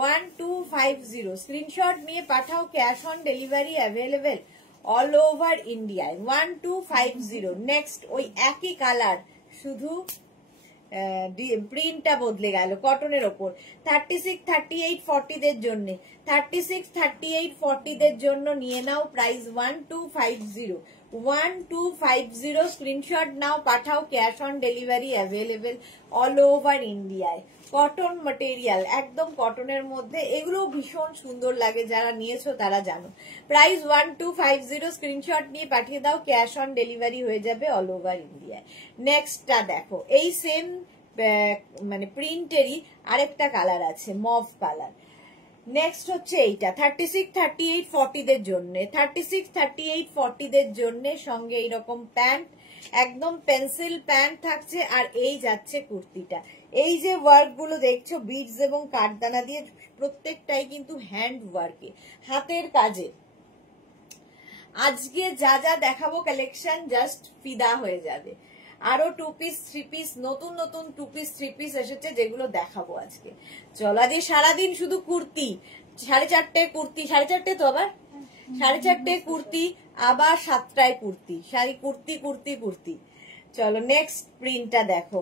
1250। স্ক্রিনশট নিয়ে পাঠাও, cash on delivery available all over ইন্ডিয়ায়। 1250। নেক্সট ওই একই কালার, শুধু প্রিন্টটা বদলে গেল, কটনের ওপর। 36, 38, 40 দের জন্য। 36, 38, 40 দের জন্য নিয়ে নাও। প্রাইস 1250, 1250। স্ক্রিনশট নাও, পাঠাও, cash on delivery available all over ইন্ডিয়ায়। কটন ম্যাটেরিয়াল, একদম কটনের মধ্যে, এগুলো ভীষণ সুন্দর লাগে, যারা নিয়েছো তারা জানো। প্রাইস 1250। স্ক্রিনশট নিয়ে পাঠিয়ে দাও, ক্যাশ অন ডেলিভারি হয়ে যাবে অল ওভার ইন্ডিয়ায়। নেক্সটটা দেখো, এই সেম মানে প্রিন্টেরই আরেকটা কালার আছে, মভ কালার। নেক্সট হচ্ছে এইটা 36, 38, 40 দের জন্য। 36, 38, 40 দের জন্য সঙ্গে এইরকম প্যান্ট, একদম পেন্সিল প্যান্ট থাকছে, আর এই যাচ্ছে কুর্তিটা। এই যে ওয়ার্ক গুলো দেখছো বিডস এবং কাঠদানা দিয়ে, প্রত্যেকটাই কিন্তু হ্যান্ড ওয়ার্কে, হাতের কাজে। আজকে যা যা দেখাবো কালেকশন জাস্ট ফিদা হয়ে যাবে। আরো টু পিস থ্রি পিস, নতুন নতুন টু পিস থ্রি পিস এসেছে, যেগুলো দেখাবো আজকে। চলো আজ সারাদিন শুধু কুর্তি, 4:30 কুর্তি, 4:30 তো আবার 4:30 কুর্তি, আবার 7টায় কুর্তি, শাড়ি কুর্তি কুর্তি কুর্তি। চলো নেক্সট প্রিন্টটা দেখো,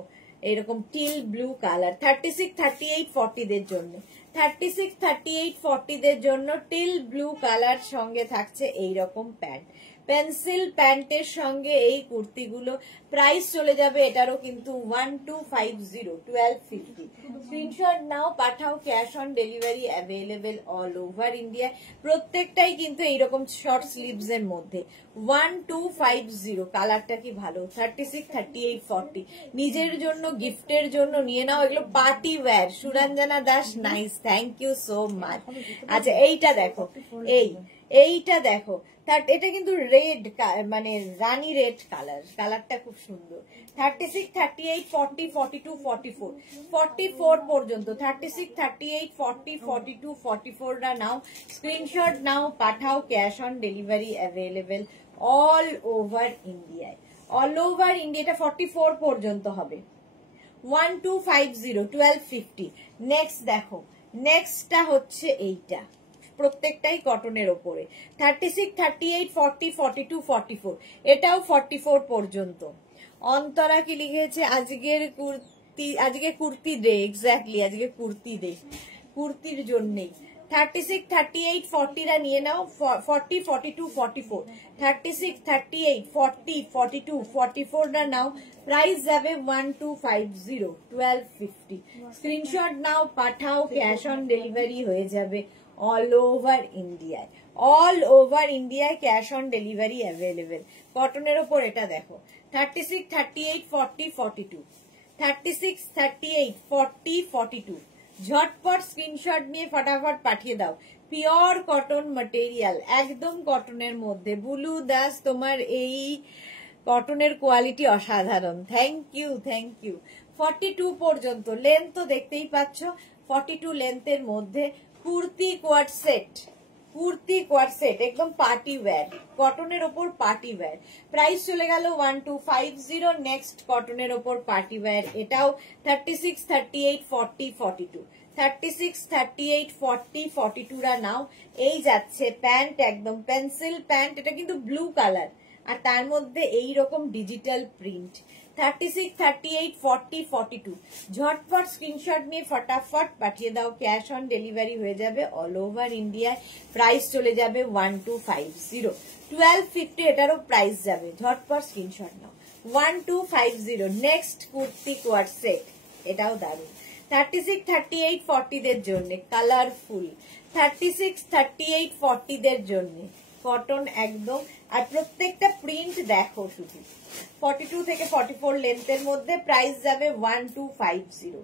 এরকম টিল ব্লু কালার। 36, 38, 40 দের জন্য। 36, 38, 40 দের জন্য টিল ব্লু কালার, সঙ্গে থাকছে এইরকম প্যান্ট, পেন্সিল প্যান্টের সঙ্গে এই কুর্তিগুলো। প্রাইস চলে যাবে এটারও কিন্তু 1250, 1250। স্ক্রিনশট নাও, পাঠাও, cash on delivery available all over India. প্রত্যেকটাই কিন্তু এইরকম শর্ট স্লিভস এর মধ্যে। 1250, কালারটা কি ভালো। 36, 38, 40 নিজের জন্য, গিফটের জন্য নিয়ে নাও, এগুলো party wear. Suranjana Das, nice, thank you so much. আচ্ছা এইটা দেখো, এইটা দেখো এটা কিন্তু রেড, মানে রানী রেড কালারটা খুব সুন্দর। 36, 38, 40, 42, 44, 44 পর্যন্ত 36, 38, 40, 42, 44 রা নাও, স্ক্রিনশট নাও, পাঠাও, cash on delivery available all over ইন্ডিয়ায়। অল ওভার ইন্ডিয়া এটা 44 পর্যন্ত হবে। 1250, 1250। নেক্সট দেখো, নেক্সটটা হচ্ছে এইটা, প্রত্যেকটাই কটনের ওপরে। 36, 38, 40, 42, 44, এটাও 44 পর্যন্ত। অন্তরা কি লিখেছে, আজকে কুর্তি ডে। এক্স্যাক্টলি, আজকে কুর্তি ডে, কুর্তির জন্যই। 36, 38, 40 রা নিয়ে নাও, 40, 42, 44, 36, 38, 40, 42, 44 রা নাও। প্রাইস যাবে 1250, 1250। স্ক্রিনশট নাও, পাঠাও, ক্যাশ অন ডেলিভারি হয়ে যাবে অল ওভার ইন্ডিয়ায়। অল ওভার ইন্ডিয়ায় ক্যাশ অন ডেলিভারি অ্যাভেলেবেল। কটনের ওপর এটা দেখো, 36, 38, 40, 42, 36, 38, 40, 42। ঝটপট স্ক্রিনশট নিয়ে ফটাফট পাঠিয়ে দাও। পিওর কটন ম্যাটেরিয়াল, একদম কটনের মধ্যে। বুলু দাস, তোমার এই কটনের কোয়ালিটি অসাধারণ। Thank you, thank you. 42 পর্যন্ত লেন্থ তো দেখতেই পাচ্ছ, 42 লেন্থের মধ্যে kurti quad set, kurti quad set একদম পার্টি ওয়্যার, কটনের ওপর পার্টি ওয়্যার। প্রাইস চলে গেল 1250। নেক্সট কটনের ওপর পার্টি ওয়্যার, এটাও 36, 38, 40, 42, 36, 38, 40, 42 রা নাও। এই যাচ্ছে প্যান্ট, একদম পেন্সিল প্যান্ট, এটা কিন্তু ব্লু কালার আর তার মধ্যে এই রকম ডিজিটাল প্রিন্ট। 36, 38, 40, 42। ঝটপট স্ক্রিনশট নিয়ে ফটাফট পাঠিয়ে দাও, ক্যাশ অন ডেলিভারি হয়ে যাবে অল ওভার ইন্ডিয়ায়। প্রাইস চলে যাবে 1250, 1250 এটারও প্রাইস যাবে। ঝটপট স্ক্রিনশট নাও, 1250। নেক্সট কুর্তি কোয়াড সেট, এটাও দারুণ। 36, 38, 40 দের জন্য কালারফুল, 36, 38, 40 দের জন্য কটন একদম। আর প্রত্যেকটা প্রিন্ট দেখো শুধু, 42 থেকে 44 লেন্থের মধ্যে। প্রাইস যাবে 1250,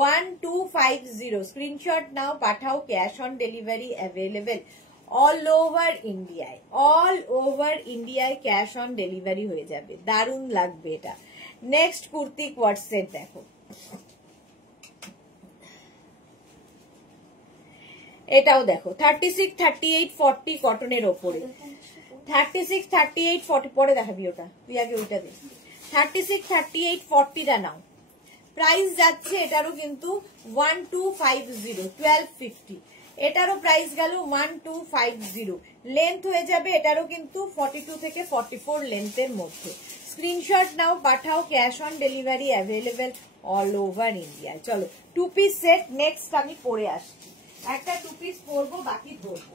1250। স্ক্রিনশট নাও, পাঠাও, cash on delivery available all over ইন্ডিয়ায়। অল ওভার ইন্ডিয়ায় ক্যাশ অন ডেলিভারি হয়ে যাবে, দারুণ লাগবে এটা। নেক্সট কুর্তি কোয়াড সেট দেখো, এটাও দেখো 36, 38, 40 কটনের ওপরে। 36, 38, 40 পরে দেখাবি, ওটা তুই আগে ওইটা দে। 36, 38, 40 টা নাও। প্রাইস যাচ্ছে এটারও কিন্তু 1250, 1250। এটারও প্রাইস গেল 1250। লেন্থ হয়ে যাবে এটারও কিন্তু 42 থেকে 44 লেন্থের মধ্যে। স্ক্রিনশট নাও, পাঠাও, cash on delivery available all over India. চলো 2 পিস সেট নেক্সট আমি পরে আসছি, একটা 2 পিস পরবো, বাকি ধরবো।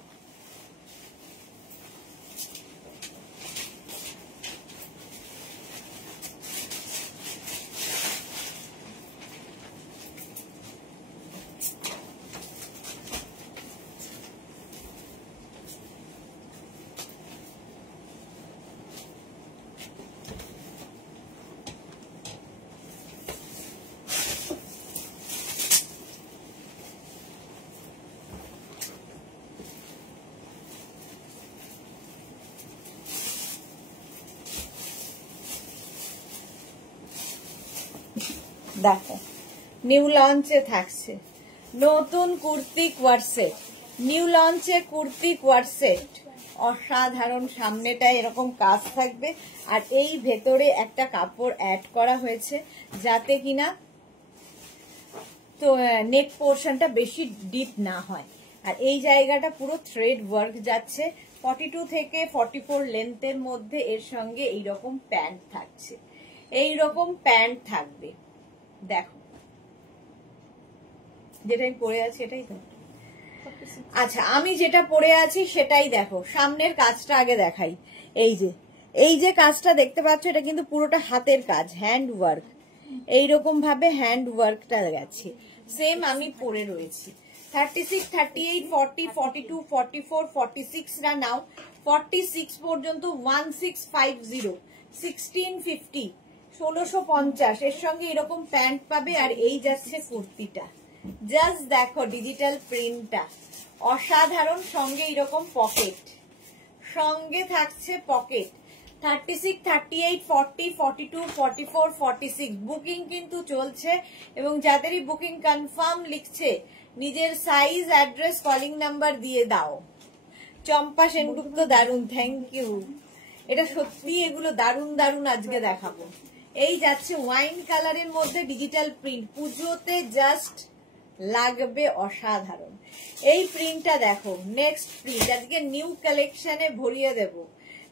দেখো নিউ লঞ্চে থাকছে নতুন কুর্তি কোয়াড সেট, নিউ লঞ্চে কুর্তি কোয়াড সেট অসাধারণ। সামনেটায় এরকম কাজ থাকবে আর এই ভেতরে একটা কাপড় অ্যাড করা হয়েছে যাতে কিনা তো নেক পোর্শনটা বেশি ডিপ না হয়। আর এই জায়গাটা পুরো থ্রেড ওয়ার্ক যাচ্ছে। 42 থেকে 44 লেন্থের মধ্যে এর সঙ্গে এইরকম প্যান্ট থাকছে, এইরকম প্যান্ট থাকবে। দেখো যেটা আমি পরে আছি এটাই তো। আচ্ছা আমি যেটা পরে আছি সেটাই দেখো, সামনের কাজটা আগে দেখাই। এই যে কাজটা দেখতে পাচ্ছ এটা কিন্তু পুরোটা হাতের কাজ, হ্যান্ড ওয়ার্ক। এইরকম ভাবে হ্যান্ড ওয়ার্কটা গেছে, সেম আমি পরে রয়েছি। 36, 38, 40, 42, 44, 46 রা নাও। 46 পর্যন্ত 1650, 1650, 1650 এর সঙ্গে এরকম প্যান্ট পাবে। আর এই যাচ্ছে কুর্তিটা, জাস্ট দেখো ডিজিটাল প্রিন্টটা অসাধারণ, সঙ্গে এরকম পকেট, সঙ্গে থাকছে পকেট। 36, 38, 40, 42, 44, 46 বুকিং কিন্তু চলছে এবং যাদেরই বুকিং কনফার্ম লিখছে নিজের সাইজ, অ্যাড্রেস, কলিং নাম্বার দিয়ে দাও। চম্পা সেনগুপ্ত দারুন, থ্যাংক ইউ। এটা সত্যি, এগুলো দারুন দারুন আজকে দেখাবো। এই যাচ্ছে ওয়াইন কালারের মধ্যে ডিজিটাল প্রিন্ট, পুজোতে জাস্ট লাগবে অসাধারণ। এই প্রিন্টটা দেখো, নেক্সট প্রিন্ট আজকে নিউ কালেকশনে ভরিয়ে দেব।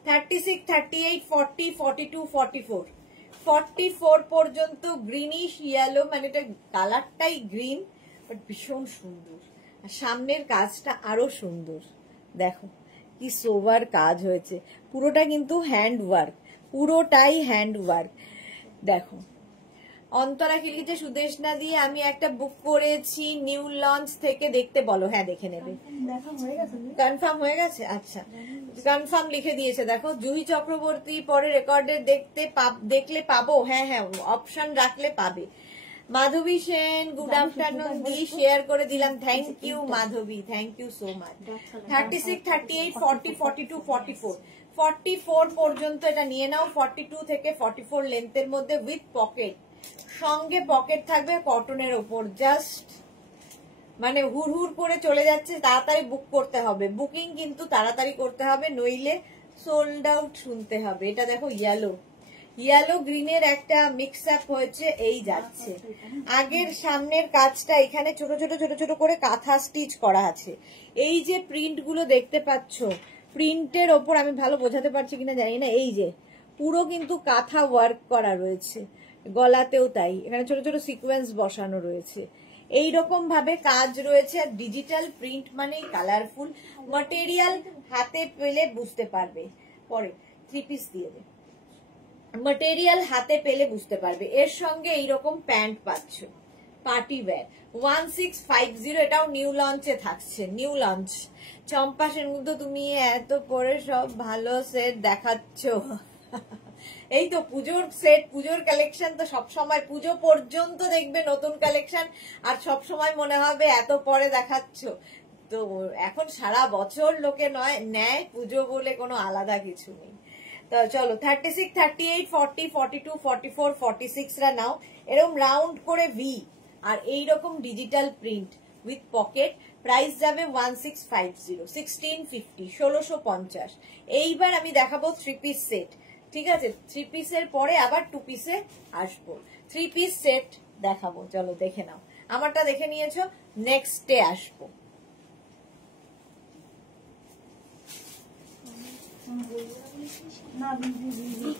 36, 38, 40, 42, 44, 44 পর্যন্ত গ্রিনিশ ইয়েলো, মানে এটা কালারটাই গ্রিন, বাট ভীষণ সুন্দর। আর সামনের কাজটা আরো সুন্দর, দেখো কি সোভার কাজ হয়েছে। পুরোটা কিন্তু হ্যান্ড ওয়ার্ক, পুরোটাই হ্যান্ড ওয়ার্ক। দেখো অন্তরা কি লিখেছে, সুদেশনা দিয়ে আমি একটা বুক করেছি নিউ লঞ্চ থেকে, দেখতে বলো। হ্যাঁ দেখে নেবে। কনফার্ম হয়ে গেছে? আচ্ছা, কনফার্ম লিখে দিয়েছে। দেখো জুহি চক্রবর্তী, পরে রেকর্ডের দেখলে পাবো। হ্যাঁ হ্যাঁ, অপশন রাখলে পাবে। মাধবী সেন, গুড আফটারনুন দি, শেয়ার করে দিলাম, thank you Madhabi, thank you so much. 36, 38, 40, 42, 44, 44 পর্যন্ত এটা নিয়ে নাও। 42 থেকে 44 লেন্থের মধ্যে উইথ পকেট, সঙ্গে পকেট থাকবে কটনের ওপর। জাস্ট মানে হুড় হুড় করে চলে যাচ্ছে, তাড়াতাড়ি বুক করতে হবে। বুকিং কিন্তু তাড়াতাড়ি করতে হবে, নইলে সোল্ড আউট শুনতে হবে। এটা দেখো ইয়েলো, ইয়েলো গ্রিনের একটা মিক্স আপ হয়েছে। এই যাচ্ছে আগের সামনের কাজটা, এখানে ছোট ছোট ছোট ছোট করে কাঁথা স্টিচ করা আছে। এই যে প্রিন্ট গুলো দেখতে পাচ্ছ, প্রিন্টের ওপর আমি ভালো বোঝাতে পারছি কিনা জানি না, এই যে পুরো কিন্তু কাঁথা ওয়ার্ক করা রয়েছে, গলাতেও তাই, এখানে ছোট ছোট সিকোয়েন্স বসানো রয়েছে। এইরকম ভাবে কাজ রয়েছে। আর ডিজিটাল প্রিন্ট মানে কালারফুল, ম্যাটেরিয়াল হাতে পেলে বুঝতে পারবে। পরে 3 পিস দিয়ে দে, ম্যাটেরিয়াল হাতে পেলে বুঝতে পারবে। এর সঙ্গে এইরকম প্যান্ট পাচ্ছ, পার্টি ওয়্যার। 1650, এটাও নিউ লঞ্চে থাকছে, নিউ লঞ্চ। চম্পা সেনগুপ্ত, তুমি এত পরে সব ভালো সেট দেখাচ্ছ। এই তো পুজোর সেট, পুজোর কালেকশন তো সব সময়, পুজো পর্যন্ত দেখবে নতুন কালেকশন, আর সব সময় মনে হবে এত পরে দেখাচ্ছ। তো এখন সারা বছর লোকে নেয়, পুজো বলে কোনো আলাদা কিছু নেই। তো চলো 36, 38, 40, 42, 44, 46 রা নাও। এরকম রাউন্ড করে ভি আর এইরকম digital print with pocket. Price যাবে 1650, 1650, 1650। এইবার আমি দেখাবো 3 পিস সেট, ঠিক আছে? 3 পিসের পরে আবার 2 পিসে আসবো। 3 পিস সেট দেখাবো, চলো দেখে নাও। আমারটা দেখে নিয়েছো, নেক্সট ডে আসবো। না দিদি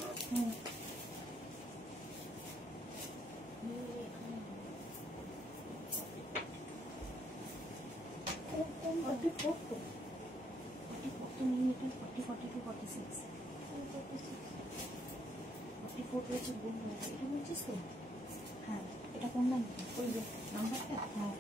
হ্যাঁ, এটা কোন নাম্বারটা? হ্যাঁ,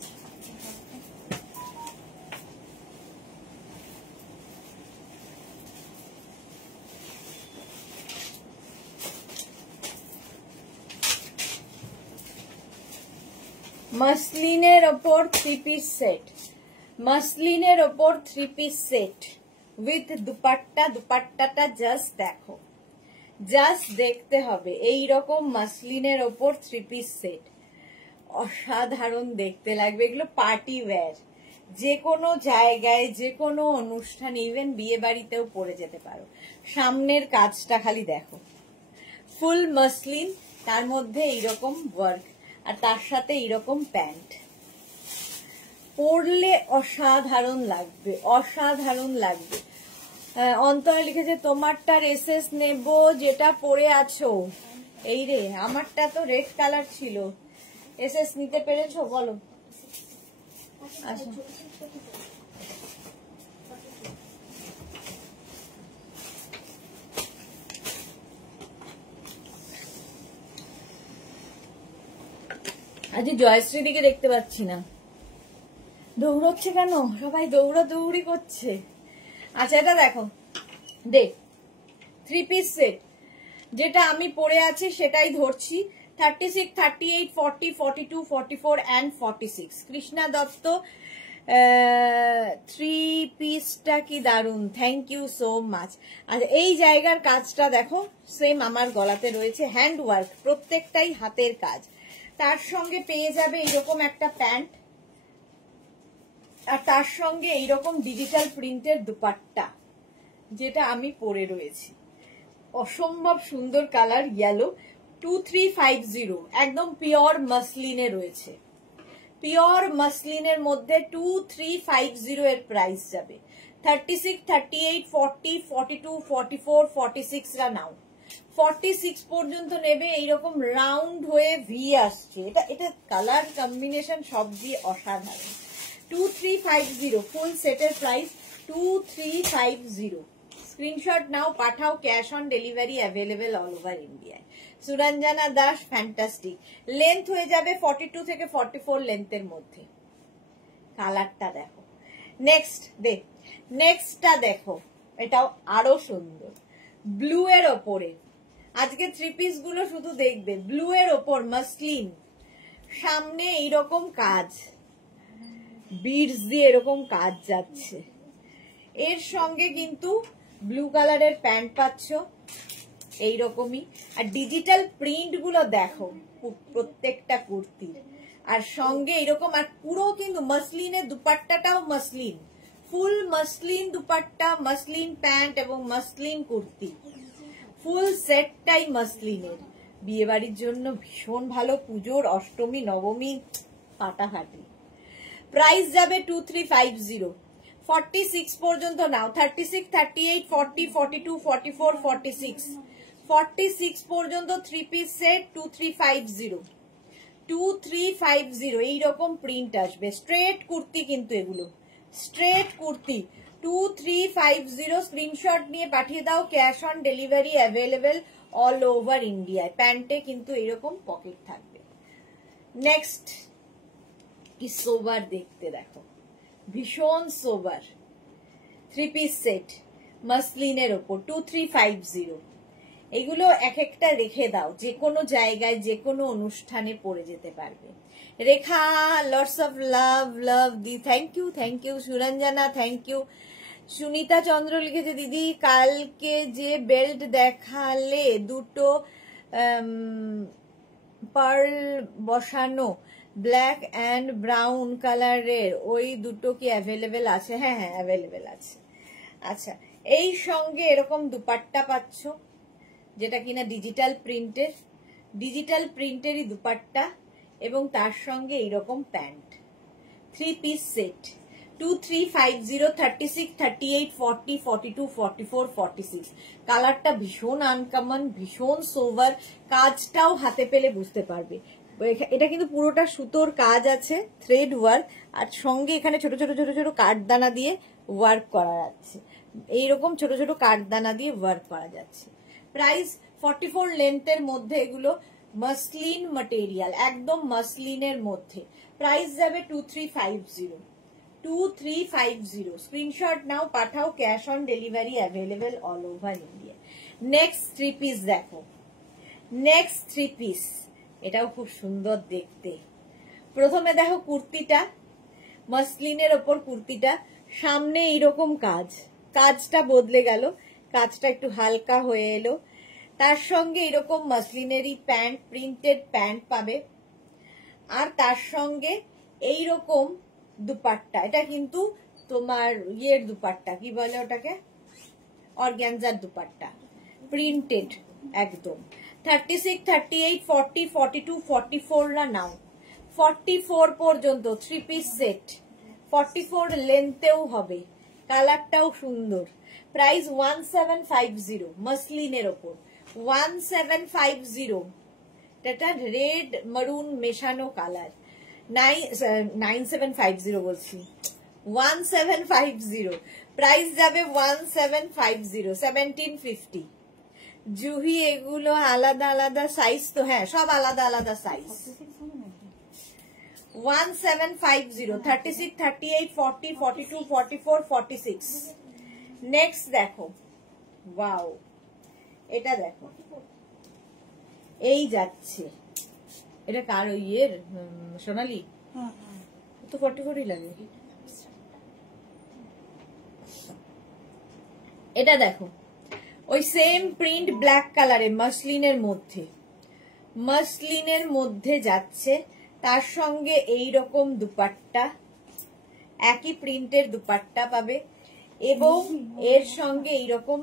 মাসলিনের ওপর 3 পিস সেট, মাসলিনের ওপর 3 পিস সেট উইথ দুপাট্টা। দুপাট্টাটা জাস্ট দেখো, জাস্ট দেখতে হবে। এই রকম মাসলিনের ওপর 3 পিস সেট অসাধারণ দেখতে লাগবে। এগুলো পার্টি ওয়্যার, যে কোনো জায়গায়, যে কোনো অনুষ্ঠান, ইভেন বিয়ে বাড়িতেও পরে যেতে পারো। সামনের কাজটা খালি দেখো, ফুল মাসলিন, তার মধ্যে এইরকম ওয়ার্ক, আর তার সাথে এইরকম প্যান্ট। পরলে অসাধারণ লাগবে, অসাধারণ লাগবে। অন্তরা লিখেছে তোমারটার এসএস নেব, যেটা পরে আছো। এই রে, আমারটা তো রেড কালার ছিল, এসএস নিতে পেরেছো বলো? আচ্ছা, আজ জয়শ্রী দিকে দেখতে পাচ্ছি না, দৌড়চ্ছে কেন? সবাই দৌড়াদৌড়ি করছে। আচ্ছা এটা দেখো, দেখ 3 পিস সেট, যেটা আমি পরে আছি সেটাই ধরছি। 36, 38, 40, 42, 44 and 46। কৃষ্ণা দত্ত, থ্রি পিসটা কি দারুন, থ্যাংক ইউ সো মাচ। আচ্ছা, এই জায়গার কাজটা দেখো, সেম আমার গলাতে রয়েছে, হ্যান্ড ওয়ার্ক, প্রত্যেকটাই হাতের কাজ। তার সঙ্গে পেয়ে যাবে এইরকম একটা প্যান্ট, আর তার সঙ্গে এইরকম ডিজিটাল প্রিন্টের দুপাট্টা, যেটা আমি পরে রয়েছি। অসম্ভব সুন্দর কালার, ইয়েলো, 2350, একদম পিওর মাসলিনে রয়েছে। পিওর মাসলিনের মধ্যে 2350 এর প্রাইস যাবে। 36, 38, 40, 42, 44, 46 রা নাও। 46 পর্যন্ত নেবে। এইরকম রাউন্ড হয়ে ভি আসছে, এটা কালার কম্বিনেশন সব দিয়ে অসাধারণ। 2350 ফুল সেটের প্রাইস 2350। স্ক্রিনশট নাও, পাঠাও, cash on delivery available all over ইন্ডিয়ায়। সুরঞ্জনা দাস, ফ্যান্টাস্টিক। লেন্থ হয়ে যাবে 42 থেকে 44 লেন্থের মধ্যে। কালারটা দেখো। নেক্সটটা দেখো, এটাও আরো সুন্দর, ব্লু এর ওপরে। আজকে থ্রি পিস গুলো শুধু দেখবে, ব্লু এর ওপর মাসলিন, সামনে এইরকম কাজ, বিডস দিয়ে এরকম কাজ যাচ্ছে। এর সঙ্গে কিন্তু ব্লু কালারের প্যান্ট পাচ্ছ এইরকমই, আর ডিজিটাল প্রিন্ট গুলো দেখো প্রত্যেকটা কুর্তির, আর সঙ্গে এরকম, আর পুরো কিন্তু মাসলিনের দুপাট্টাটাও মাসলিন, ফুল মাসলিন দুপাট্টা, মাসলিন প্যান্ট এবং মাসলিন কুর্তি, ফুল সেটটাই মাসলিনের। বিয়ে বাড়ির জন্য ভীষণ ভালো, পুজোর অষ্টমী নবমী ফাটাফাটি। প্রাইস যাবে 2350। 46 পর্যন্ত নাও, 36, 38, 40, 42, 44, 46, 46 পর্যন্ত থ্রি পিস সেট 2350। 2350 এইরকম প্রিন্ট আসবে, স্ট্রেট কুর্তি কিন্তু এগুলো স্ট্রেট কুর্তি। 2350 স্ক্রিনশট নিয়ে পাঠিয়ে দাও, cash on delivery available all over ইন্ডিয়ায়। প্যান্টে কিন্তু এরকম পকেট থাকবে। নেক্সট কি সোবার দেখতে দেখো, ভীষণ সোবার থ্রি পিস সেট মাসলিনের ওপর 2350। এগুলো এক একটা রেখে দাও, যে কোনো জায়গায় যে কোনো অনুষ্ঠানে পরে যেতে পারবে। Rekha, lots of love di, thank you. Suranjana, thank you. Sunita Chandra লিখেছে, দিদি কালকে যে বেল্ট দেখালে দুটো পার্ল বসানো ব্ল্যাক অ্যান্ড ব্রাউন কালারের, ওই দুটো কি অ্যাভেলেবেল আছে? হ্যাঁ, অ্যাভেলেবেল আছে। আচ্ছা, এই সঙ্গে এরকম দুপাট্টা পাচ্ছ, যেটা কিনা ডিজিটাল প্রিন্টেরই দুপাট্টা, এবং তার সঙ্গে এইরকম প্যান্ট। Three piece set 2350, 36, 38, 40, 42, 44, 46। কালারটা ভীষণ আনকমন, ভীষণ সোভার, কাজটাও হাতে পেলে বুঝতে পারবে। এটা কিন্তু পুরোটা সুতোর কাজ আছে, থ্রেড ওয়ার্ক, আর সঙ্গে এখানে ছোট ছোট ছোট ছোট কাঠদানা দিয়ে ওয়ার্ক করা যাচ্ছে। এইরকম ছোট ছোট কাঠদানা দিয়ে ওয়ার্ক করা যাচ্ছে। প্রাইস 44 লেন্থের মধ্যে, এগুলো মাসলিন ম্যাটেরিয়াল, একদম মাসলিনের মধ্যে। প্রাইস যাবে 2350। 2350 স্ক্রিনশট নাও, পাঠাও, cash on delivery available all over India. Next three piece দেখো, নেক্সট থ্রি পিস, এটাও খুব সুন্দর দেখতে। প্রথমে দেখো কুর্তিটা, মাসলিনের ওপর কুর্তিটা, সামনে এইরকম কাজটা বদলে গেল, কাজটা একটু হালকা হয়ে এলো। তার সঙ্গে এরকম মাসলিনেরই প্যান্ট, প্রিন্টেড প্যান্ট পাবে, আর তার সঙ্গে এইরকম দুপাট্টা। এটা কিন্তু তোমার ইয়ের দুপাট্টা, কি বলে ওটাকে, অর্গ্যানজার দুপাট্টা, প্রিন্টেড একদম। 36, 38, 40, 42, 44 না নাও। 44 পর্যন্ত থ্রি পিস সেট, 44 লেন্থেও হবে, কালারটাও সুন্দর। প্রাইস 1750 মাসলিনের ওপর, 1750। এটা রেড মারুন মেশানো কালার। 9750 বলছি, 1750। প্রাইস যাবে 1750, 1750। জুহি, এগুলো আলাদা আলাদা সাইজ তো? হ্যাঁ, সব আলাদা আলাদা সাইজ। 1750, 36, 38, 40, 42, 44, 46। নেক্সট দেখো, ওয়াও, এটা দেখো, এই যাচ্ছে, এটা কার ইয়ের, সোনালি? তো 44 লাগে। এটা দেখো ওই সেম প্রিন্ট ব্ল্যাক কালারে মাসলিনের মধ্যে যাচ্ছে, তার সঙ্গে এই রকম দুপাট্টা, একই প্রিন্টের দুপাট্টা পাবে এবং এর সঙ্গে এইরকম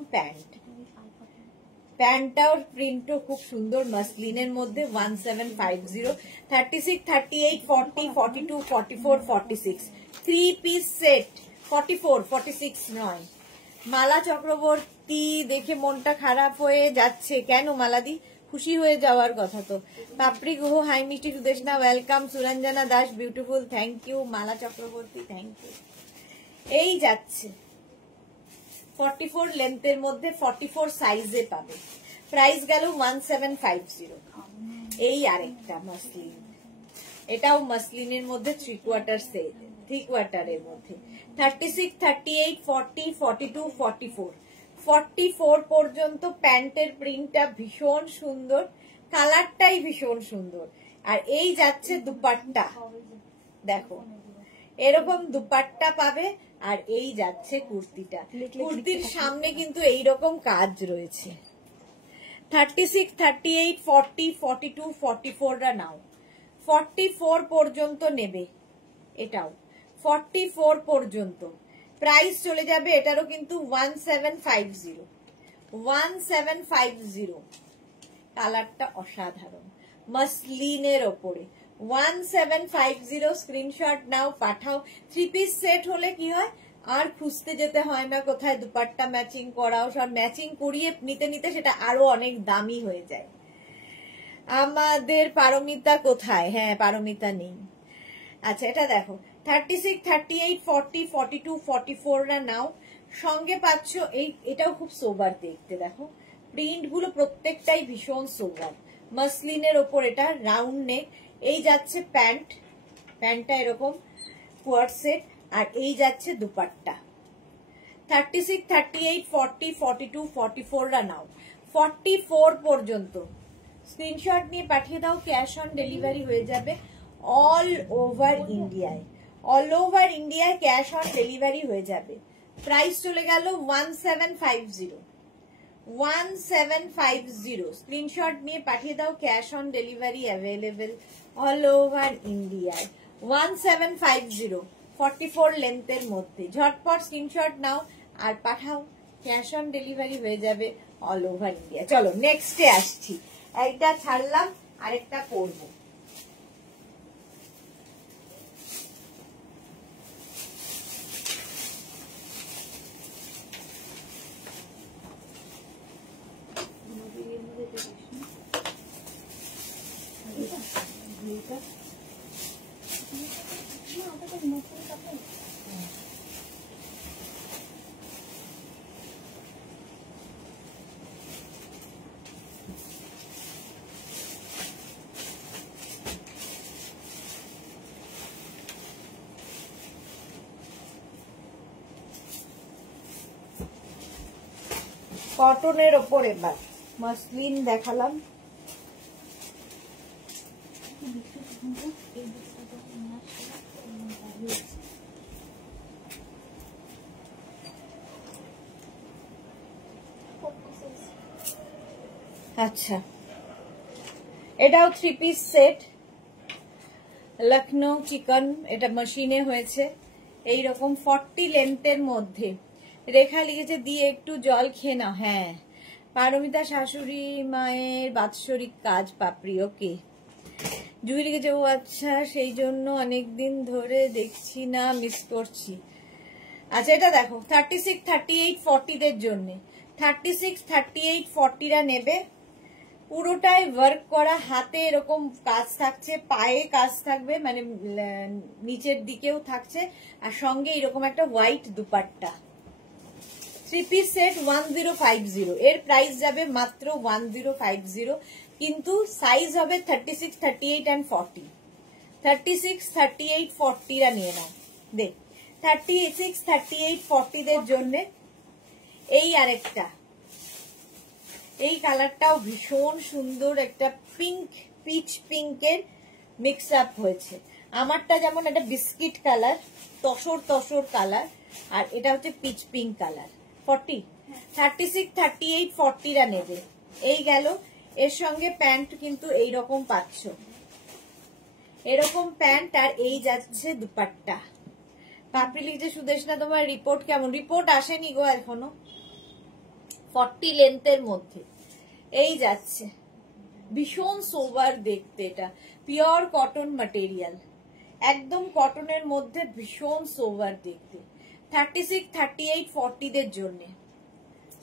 প্যান্টটার প্রিন্টও খুব সুন্দর মাসলিনের মধ্যে। 1750, 36, 38, 40, 42, 44, 46, 3 পিস সেট। 44, 46 নয়। মালা চক্রবর্তী দেখে মনটা খারাপ হয়ে যাচ্ছে কেন মালাদি? খুশি হয়ে যাওয়ার কথা তো। পাপড়ি Guha, hi Mishti Sudeshna, welcome. Suranjana Das beautiful, thank you. Mala Chakraborty, thank you. এই যাচ্ছে 44 লেন্থের মধ্যে, 44 সাইজে পাবে। প্রাইস গেল 1750। এই আরেকটা মাসলিন, এটাও মাসলিনের মধ্যে 3/4 মধ্যে। 36, 38, 40, 42, 44, 44 পর্যন্ত প্যান্টের প্রিন্টটা ভীষণ সুন্দর, কালারটাই ভীষণ সুন্দর। আর এই যাচ্ছে দুপাট্টা, দেখো এরকম দুপাট্টা পাবে। আর এই যাচ্ছে কুর্তিটা, কুর্তির সামনে কিন্তু এইরকম কাজ রয়েছে। 36, 38, 40, 42, 44 রা নাও, 44 পর্যন্ত নেবে। এটাও 44 পর্যন্ত প্রাইস চলে যাবে। এটারও কিন্তু 1750, 1750। কালারটা অসাধারণ, মাসলিনের ওপরে 1750। স্ক্রিনশট নাও, পাঠাও। 3 পিস সেট হলে কি হয়, আর খুঁজতে যেতে হয় না কোথায় দুপাট্টা ম্যাচিং করাও, সব ম্যাচিং করিয়ে নিতে নিতে সেটা আরো অনেক দামি হয়ে যায়। আমাদের পারমিতা কোথায়? হ্যাঁ, পারমিতা নেই। আচ্ছা, এটা দেখো 36, 38, 40, 42, 44 রা নাও। সঙ্গে পাচ্ছ এটাও খুব সোবার দেখতে, দেখো প্রিন্ট গুলো প্রত্যেকটাই ভীষণ সোবার। মাসলিনের ওপর এটা রাউন্ড নেক। এই যাচ্ছে প্যান্টটা এরকম কোয়ার্ড সেট, আর এই যাচ্ছে দুপাট্টা। 36, 38, 40, 42, 44 রা নাও। 44 পর্যন্ত স্ক্রিনশট নিয়ে পাঠিয়ে দাও, ক্যাশ অন ডেলিভারি হয়ে যাবে অল ওভার ইন্ডিয়ায়। অল ওভার ইন্ডিয়ায় ক্যাশ অন ডেলিভারি হয়ে যাবে। প্রাইস চলে গেল 1750, 1750। স্ক্রিনশট নিয়ে পাঠিয়ে দাও, cash on delivery available all over ইন্ডিয়ায়। 1750, 44 লেন্থের মধ্যে। ঝটপট স্ক্রিনশট নাও আর পাঠাও, ক্যাশ অন ডেলিভারি হয়ে যাবে অল ওভার ইন্ডিয়া। চলো নেক্সটে আসছি, একটা ছাড়লাম আরেকটা করবো। কটনের ওপর এবার মাসলিন দেখালাম। আচ্ছা, এটাও 3 পিস সেট, লখনৌ চিকন। এটা মেশিনে হয়েছে এইরকম 40 লেন্থের মধ্যে। রেখা লিখেছে দিয়ে একটু জল খেয়ে নাও। হ্যাঁ, পারমিতা শাশুড়ি মায়ের বাৎসরিক কাজ পাপড়ি। ওকে, জুই লিখেছে ও আচ্ছা, সেই জন্য অনেকদিন ধরে দেখছি না, মিস করছি। আচ্ছা, এটা দেখো 36, 38, 40 দের জন্য। 36, 38, 40 রা নেবে। পুরোটাই ওয়ার্ক করা, হাতে এরকম কাজ থাকছে, পায়ে কাজ থাকবে, মানে নিচের দিকেও থাকছে, আর সঙ্গে এরকম একটা হোয়াইট দুপাট্টা। 3 piece set 1050। এর প্রাইস যাবে মাত্র 1050, কিন্তু সাইজ হবে 36, 38 and 40। 36, 38, 40 রা নিয়ে নাও। দেখ 36, 38, 40 দের জন্য এই আরেকটা, এই কালারটাও ভীষণ সুন্দর, একটা পিঙ্ক, পিচ পিঙ্কের মিক্স আপ হয়েছে। আমারটা যেমন একটা biscuit colour, tussar tussar colour, আর এটা হচ্ছে পিচ পিঙ্ক কালার। 40 36, 38, 40রা নেবে। এই গেল। এর সঙ্গে প্যান্ট কিন্তু এইরকম পাচ্ছ, এরকম প্যান্ট, আর এই যাচ্ছে দুপাট্টা। পাপড়ি লিখছে সুদেশনা তোমার রিপোর্ট কেমন? রিপোর্ট আসেনি গো এখনো। 40 লেন্থের মধ্যে এই যাচ্ছে, ভীষণ সোবার দেখতে। এটা পিওর কটন ম্যাটেরিয়াল, একদম কটনের মধ্যে, ভীষণ সোবার দেখতে। 36, 38, 40 দের জন্য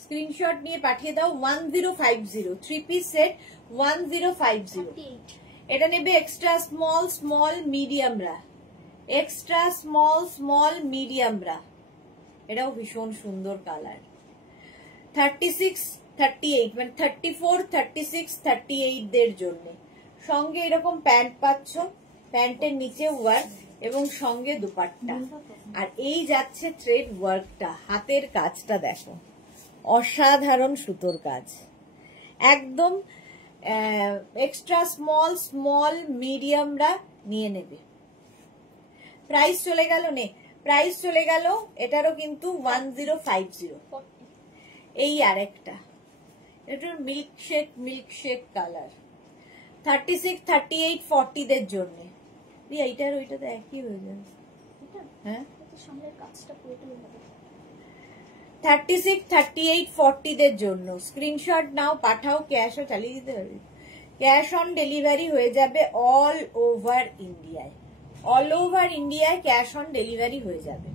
স্ক্রিনশট নিয়ে পাঠিয়ে দাও। 1050 3 পিস সেট 1050। এটা নেবে এক্সট্রা স্মল স্মল মিডিয়ামরা, এক্সট্রা স্মল স্মল মিডিয়ামরা। এটাও ভীষণ সুন্দর কালার। 36, 38 মানে 34, 36, 38 দের জন্য সঙ্গে এরকম প্যান্ট পাচ্ছ, প্যান্টের নিচে ওয়ার্ক এবং সঙ্গে দুপাট্টা। আর এই যাচ্ছে থ্রেড ওয়ার্কটা, হাতের কাজটা দেখো, অসাধারণ সুতোর কাজ, একদম এক্সট্রা স্মল স্মল মিডিয়ামরা নিয়ে নেবে। প্রাইস চলে গেল নে, প্রাইস চলে গেল এটারও কিন্তু 1050। এই আরেকটা, এটার মিল্কশেক কালার। 36, 38, 40 দের জন্য। এইটার ওইটা তো একই হয়ে যাবে। হ্যাঁ, 36, 38, 40 দের জন্য স্ক্রিনশট নাও, পাঠাও। ক্যাশও চালিয়ে দিতে হবে, ক্যাশ অন ডেলিভারি হয়ে যাবে অল ওভার ইন্ডিয়ায়। অল ওভার ইন্ডিয়ায় ক্যাশ অন ডেলিভারি হয়ে যাবে।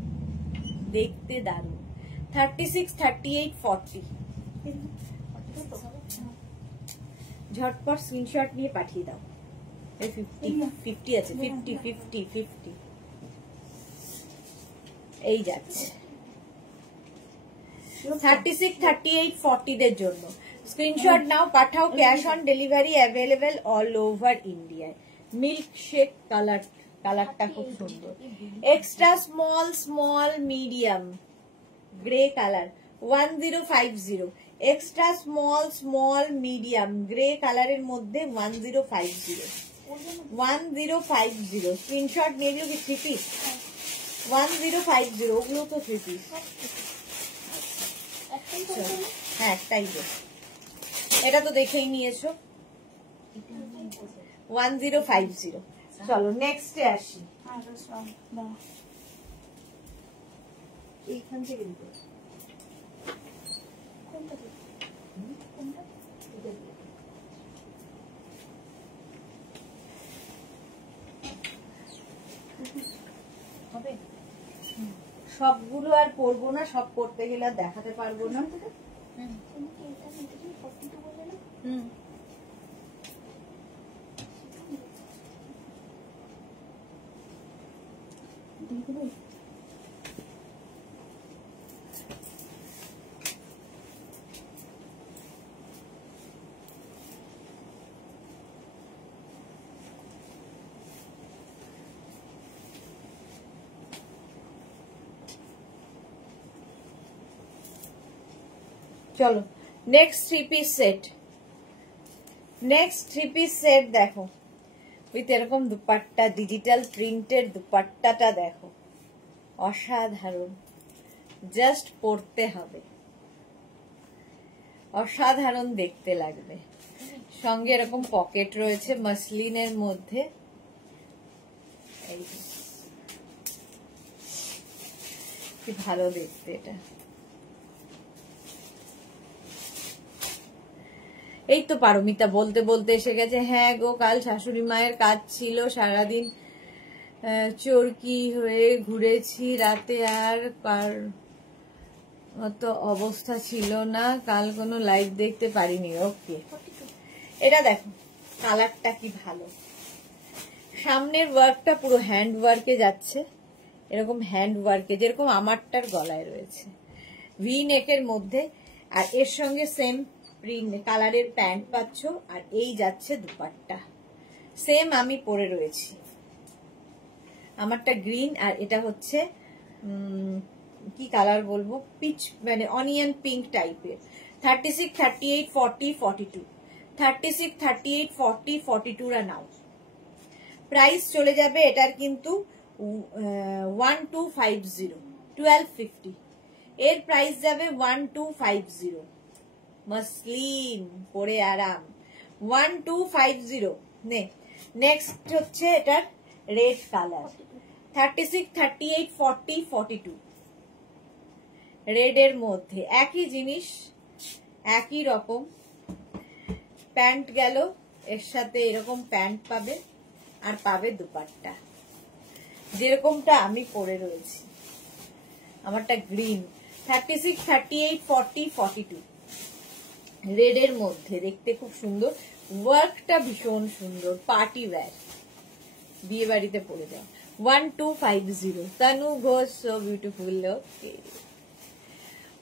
দেখতে দারুণ। 36, 38, 40 ঝটপট স্ক্রিনশট নিয়ে পাঠিয়ে দাও। 50 আছে, 50 এই যাচ্ছে। 36, 38, 40 দের জন্য স্ক্রিনশট নাও, পাঠাও। Cash on delivery available all over ইন্ডিয়ায়। মিল্কশেক কালারটা খুব সুন্দর। Extra small small medium grey colour 1050। Extra small small medium grey কালারের মধ্যে 1050। 1050 স্ক্রিনশট নিয়ে দিও। কি 3 পিস? 1050, ওগুলো তো 3 পিস। হ্যাঁ, একটাই তো, এটা তো দেখেই নিয়েছো। 1050। চলো নেক্সটে আসি। এইখান থেকে দিতে হবে। সবগুলো আর পরবো না, সব করতে গেলে আর দেখাতে পারবো না। চলো next 3 piece set. Next 3 piece set দেখো, উইথ এরকম দুপাট্টা, ডিজিটাল প্রিন্টের দুপাট্টাটা দেখো, অসাধারণ। জাস্ট পরতে হবে, অসাধারণ দেখতে লাগবে। সঙ্গে এরকম পকেট রয়েছে মাসলিনের মধ্যে। কি ভালো দেখতে এটা। এই তো পারমিতা বলতে বলতে এসে গেছে। হ্যাঁ গো, কাল শাশুড়ি মায়ের কাজ ছিল, সারাদিন চরকি হয়ে ঘুরেছি, রাতে আর মতো অবস্থা ছিল না, কাল কোনো লাইভ দেখতে পারিনি। ওকে, এটা দেখো কালারটা কি ভালো। সামনের ওয়ার্কটা পুরো হ্যান্ড ওয়ার্কে যাচ্ছে, এরকম হ্যান্ড ওয়ার্কে, যেরকম আমারটার গলায় রয়েছে, ভি নেকের মধ্যে। আর এর সঙ্গে সেম কালারের প্যান্ট পাচ্ছ, আর এই যাচ্ছে দুপাট্টা। সেম আমি পরে রয়েছি, আমারটা গ্রিন, আর এটা হচ্ছে কি কালার বলবো, পিচ মানে অনিয়ন পিঙ্ক টাইপের। 36, 38, 40, 42। 36, 38, 40, 42 রা নাও। প্রাইস চলে যাবে এটার কিন্তু 1250, 1250। এর প্রাইস যাবে 1250। মসলিন পরে আরাম 1250। নেক্সট হচ্ছে এটার রেড কালার 36, 38, 40, 42 রেড এর মধ্যে একই জিনিস, একই রকম প্যান্ট গেল, এর সাথে এরকম প্যান্ট পাবে আর পাবে দুপাট্টা যেরকমটা আমি পরে রয়েছি। আমারটা গ্রিন 36, 38, 40, 42 রেড এর মধ্যে দেখতে খুব সুন্দর, ওয়ার্কটা ভীষণ সুন্দর, পার্টি ওয়্যার, বিয়ে বাড়িতে পরে যাও। 1250 তানু ঘোষ, সো বিউটিফুল। ওকে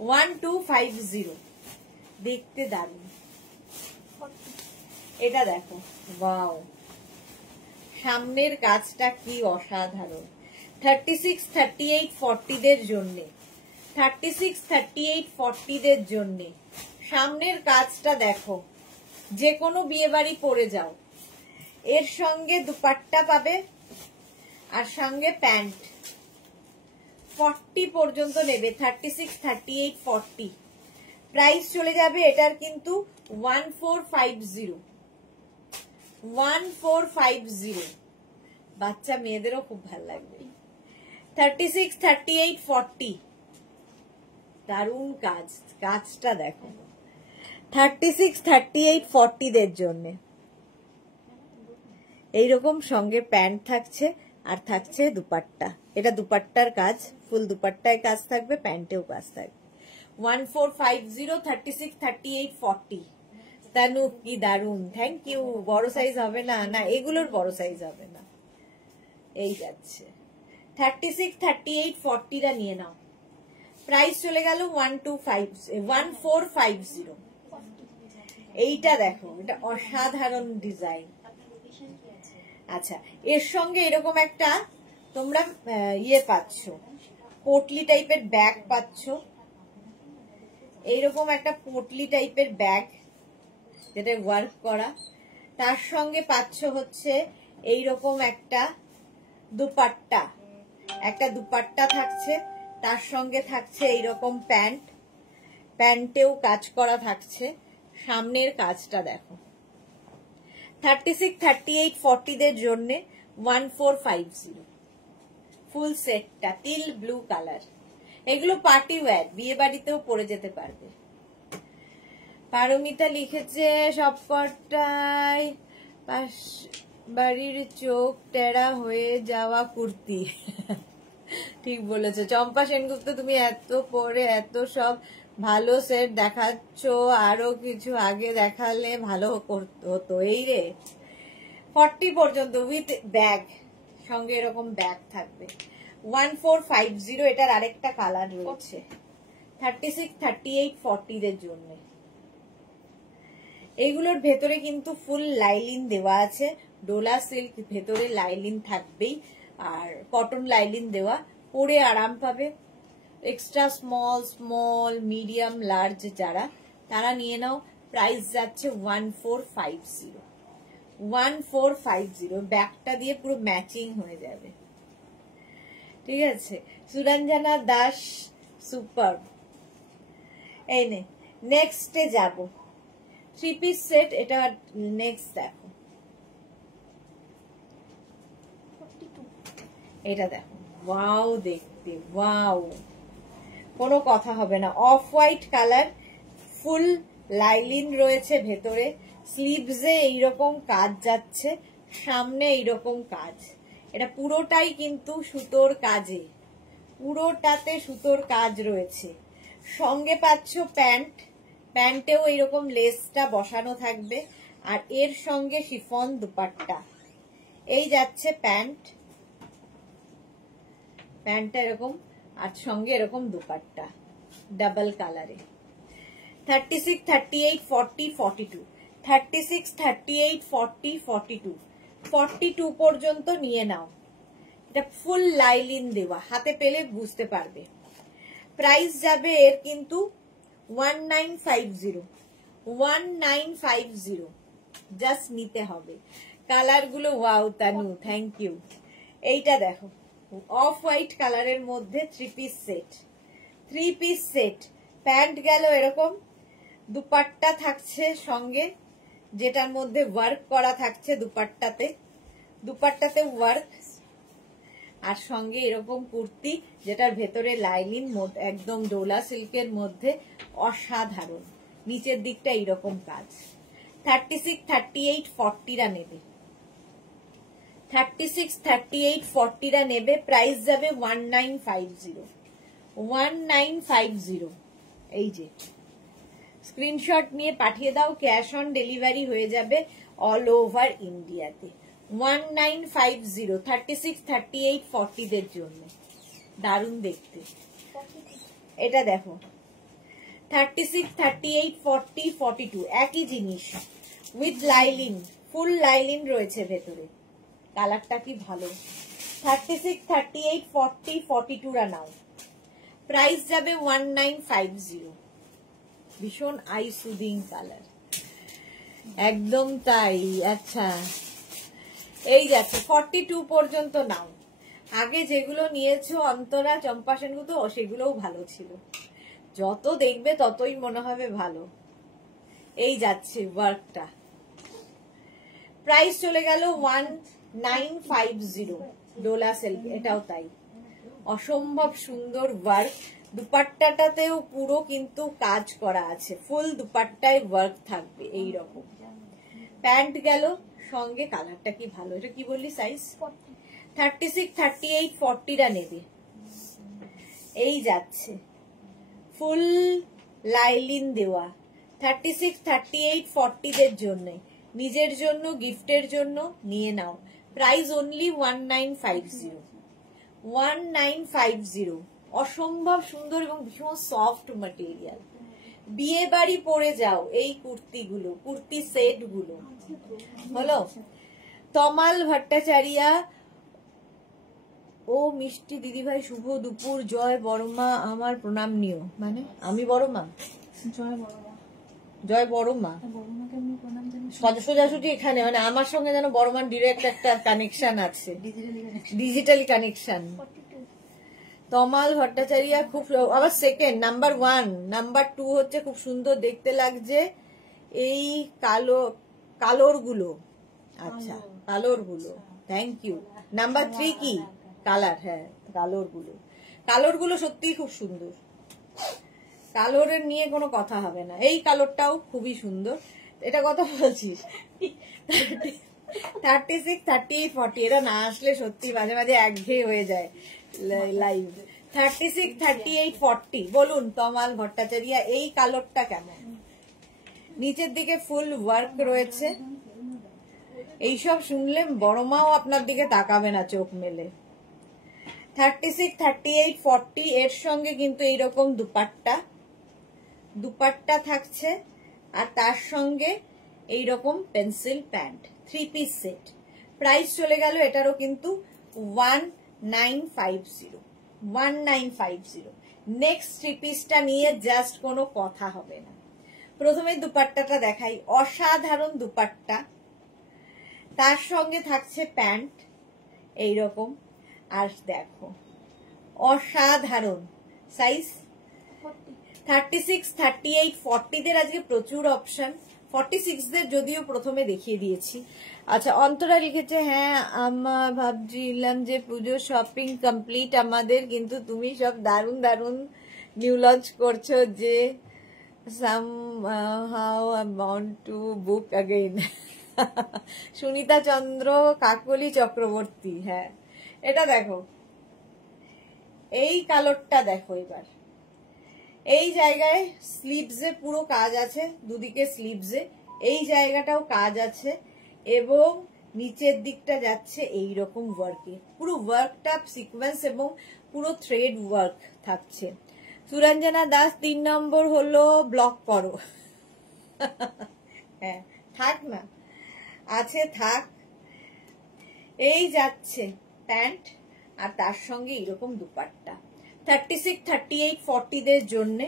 1250 দেখতে দারুণ। এটা দেখো, ওয়াও, সামনের কাজটা কি অসাধারণ। 36, 38, 40 দের জন্য, 36, 38, 40 দের জন্য সামনের কাজটা দেখো, যে কোনো বিয়ে বাড়ি পরে যাও। এর সঙ্গে দুপাট্টা পাবে আর সঙ্গে প্যান্ট। 40 পর্যন্ত নেবে, 36, 38, 40 প্রাইস চলে যাবে এটার কিন্তু 1450। 1450 বাচ্চা মেয়েদেরও খুব ভালো লাগবে। 36, 38, 40 দারুণ কাজ, কাজটা দেখো। 36, 38, 40 দের জন্য এইরকম সঙ্গে প্যান্ট থাকছে আর থাকছে দুপাট্টা। এটা দুপাট্টার কাজ, ফুল দুপাট্টায় কাজ থাকবে, প্যান্টেও কাজ থাকবে। 1450, 36, 38, 40 তানু কি দারুণ, থ্যাংক ইউ। বড় সাইজ হবে না? না, এগুলোর বড় সাইজ হবে না, এই যাচ্ছে। 36, 38, 40টা নিয়ে নাও, প্রাইস চলে গেল 1450। এইটা দেখো, এটা অসাধারণ ডিজাইন। আচ্ছা, এর সঙ্গে এরকম একটা তোমরা ইয়ে পাচ্ছ, পোটলি টাইপের ব্যাগ পাচ্ছ, এইরকম একটা পোটলি টাইপের ব্যাগ যেটা ওয়ার্ক করা, তার সঙ্গে পাচ্ছ হচ্ছে এইরকম একটা দুপাট্টা, একটা দুপাট্টা থাকছে, তার সঙ্গে থাকছে এইরকম প্যান্ট, প্যান্টেও কাজ করা থাকছে। সামনের কাজটা দেখো। 36, 38, 40 দের জন্য 1450 ফুল সেটটা, টিল ব্লু কালার। এগুলো পার্টি ওয়্যার, বিয়ে বাড়িতেও পরে যেতে পারবে। পারমিতা লিখেছে সবকটাই বাড়ির চোখ টেরা হয়ে যাওয়া কুর্তি। ঠিক বলেছে চম্পা সেনগুপ্ত, তুমি এত পরে এত সব ভালো সেট দেখাচ্ছ, আরো কিছু আগে দেখালে ভালো হতো। এই রে 40 পর্যন্ত উইথ ব্যাগ, সঙ্গে এরকম ব্যাগ থাকবে। 1450 এটার আরেকটা কালার রয়েছে 36, 38, 40 দের জন্য। এইগুলোর ভেতরে কিন্তু ফুল লাইলিন দেওয়া আছে, ডোলা সিল্ক ভেতরে লাইলিন থাকবেই, আর কটন লাইলিন দেওয়া, পরে আরাম পাবে। এক্সট্রা স্মল, মিডিয়াম, লার্জ যারা, তারা নিয়ে নাও। প্রাইস যাচ্ছে 1450। 1450 ব্যাগটা দিয়ে পুরো ম্যাচিং হয়ে যাবে। ঠিক আছে, সুরঞ্জনা দাস, সুপার। এই নে, নেক্সটে যাব, 3 পিস সেট। এটা নেক্সট দেখো, এটা দেখো, ওয়াও দেখতে, ওয়াও, কোনো কথা হবে না। অফ হোয়াইট কালার, ফুল লাইলিন রয়েছে ভেতরে, স্লিভসে এইরকম কাজ যাচ্ছে, সামনে এইরকম কাজ। এটা পুরোটাই কিন্তু সুতোর কাজে, পুরোটাতে সুতোর কাজ রয়েছে। সঙ্গে পাচ্ছ প্যান্ট, প্যান্টেও এইরকম লেসটা বসানো থাকবে, আর এর সঙ্গে শিফন দুপাট্টা। এই যাচ্ছে প্যান্ট, প্যান্টটা এরকম, আর সঙ্গে এরকম দুপাট্টা ডাবল কালারে। 36, 38, 40, 42 36, 38, 40, 42 42 পর্যন্ত নিয়ে নাও। এটা ফুল লাইলিন দেওয়া, হাতে পেলে বুঝতে পারবে। প্রাইস যাবে এর কিন্তু 1950। 1950 জাস্ট নিতে হবে। কালার গুলো ওয়াও তানু, থ্যাংক ইউ। এইটা দেখো, অফ হোয়াইট কালারের মধ্যে 3 piece set, 3 piece set, pant গেল এরকম, দুপাট্টা থাকছে সঙ্গে যেটার মধ্যে ওয়ার্ক করা থাকছে, দুপাট্টাতে ওয়ার্ক, আর সঙ্গে এরকম কুর্তি যেটার ভেতরে লাইনিং একদম ডোলা সিল্কের মধ্যে, অসাধারণ। নিচের দিকটা এইরকম কাজ। 36, 38, 40রা নেবে, 36, 38, 40রা নেবে। প্রাইস যাবে 1950, 1950। এই যে স্ক্রিনশট নিয়ে পাঠিয়ে দাও, ক্যাশ অন ডেলিভারি হয়ে যাবে অল ওভার ইন্ডিয়াতে। 1950, 36, 38, 40 দের জন্য দারুণ দেখতে। এটা দেখো 36, 38, 40, 42 একই জিনিস উইথ লাইলিন, ফুল লাইলিন রয়েছে ভেতরে। কালারটা কি ভালো। 36, 38, 40, 42রা নাও। প্রাইস যাবে 1950। ভীষণ আই সুদিং কালার, একদম তাই। আচ্ছা, এই যাচ্ছে 42 পর্যন্ত নাও। আগে যেগুলো নিয়েছো অন্তরা, চম্পা সেনগুলো, সেগুলোও ভালো ছিল। যত দেখবে ততই মনে হবে ভালো। এই যাচ্ছে ওয়ার্কটা। প্রাইস চলে গেল 1950, ডোলা সিল্ক, এটাও তাই। অসম্ভব সুন্দর ওয়ার্ক। দুপাট্টাটাতেও পুরো কিন্তু কাজ করা আছে, ফুল দুপাট্টায় ওয়ার্ক থাকবে এই রকম। প্যান্ট গেল সঙ্গে, কালারটা কি ভালো। এটা কি বললি সাইজ? 36, 38, 40রা নেবে। এই যাচ্ছে ফুল লাইলিন দেওয়া। 36, 38, 40 দের জন্য, নিজের জন্য, গিফটের জন্য নিয়ে নাও। Price only 1950, 1950। অসম্ভব সুন্দর এবং ভীষণ সফট ম্যাটেরিয়াল। বিয়ে বাড়ি পরে যাও এই কুর্তিগুলো, কুর্তি সেট গুলো। হলো তমাল ভট্টাচারিয়া, ও মিষ্টি দিদিভাই শুভ দুপুর, জয় বড়মা আমার প্রণাম নিও। মানে আমি বড়মা, জয় বড়মা সোজাসুজি এখানে, মানে আমার সঙ্গে যেন বড়মার ডিরেক্ট একটা কানেকশন আছে, ডিজিটাল কানেকশন। তমাল ভট্টাচারিয়া খুব, আবার সেকেন্ড, নাম্বার 1, নাম্বার 2 হচ্ছে খুব সুন্দর দেখতে লাগছে এই কালোর গুলো। আচ্ছা, কালোর গুলো, থ্যাংক ইউ। নাম্বার 3 কি কালার? হ্যাঁ, কালোর গুলো সত্যিই খুব সুন্দর। কালোরের নিয়ে কোনো কথা হবে না। এই কালোরটাও খুবই সুন্দর। এটা কথা বলছিস 36, 38, 40 এরা না আসলে সত্যি মাঝে মাঝে একঘেয়ে হয়ে যায় লাইভ। 36, 38, 40 বলুন তমাল ভট্টাচারিয়া, এই কালারটা কেমন? নিচের দিকে ফুল ওয়ার্ক রয়েছে। এইসব শুনলে বড়মাও আপনার দিকে তাকাবে না চোখ মেলে। 36, 38, 40 এর সঙ্গে কিন্তু এইরকম দুপাট্টা থাকছে, আর তার সঙ্গে এইরকম pencil pant, 3 piece set. Price চলে গেল এটারও কিন্তু 1950, 1950। নেক্সট 3 পিসটা নিয়ে জাস্ট কোনো কথা হবে না। প্রথমে দুপাট্টাটা দেখাই, অসাধারণ দুপাট্টা, তার সঙ্গে থাকছে প্যান্ট এইরকম। আর দেখো অসাধারণ সাইজ 36, 38, 40 দের আজকে প্রচুর অপশন। 46 দের যদিও প্রথমে দেখিয়ে দিয়েছি। আচ্ছা, অন্তরা লিখেছে, হ্যাঁ আমরা ভাবছিলাম যে পুজো শপিং কমপ্লিট আমাদের, কিন্তু তুমি সব দারুন দারুন নিউ লঞ্চ করছো যে somehow I want to book again। Sunita চন্দ্র কাকলি চক্রবর্তী, হ্যাঁ এটা দেখো, এই কালারটা দেখো। এবার এই জায়গায় স্লিভসে পুরো কাজ আছে, দুদিকে স্লিভসে এই জায়গাটাও কাজ আছে, এবং নিচের দিকটা যাচ্ছে এইরকম ওয়ার্কে, পুরো ওয়ার্কটা সিকোয়েন্স এবং পুরো থ্রেড ওয়ার্ক থাকছে। সুরঞ্জনা দাস 3 নম্বর হলো ব্লক করো। হ্যাঁ থাক না, আছে থাক। এই যাচ্ছে প্যান্ট, আর তার সঙ্গে এইরকম দুপাট্টা। 36, 38, 40 দের জন্য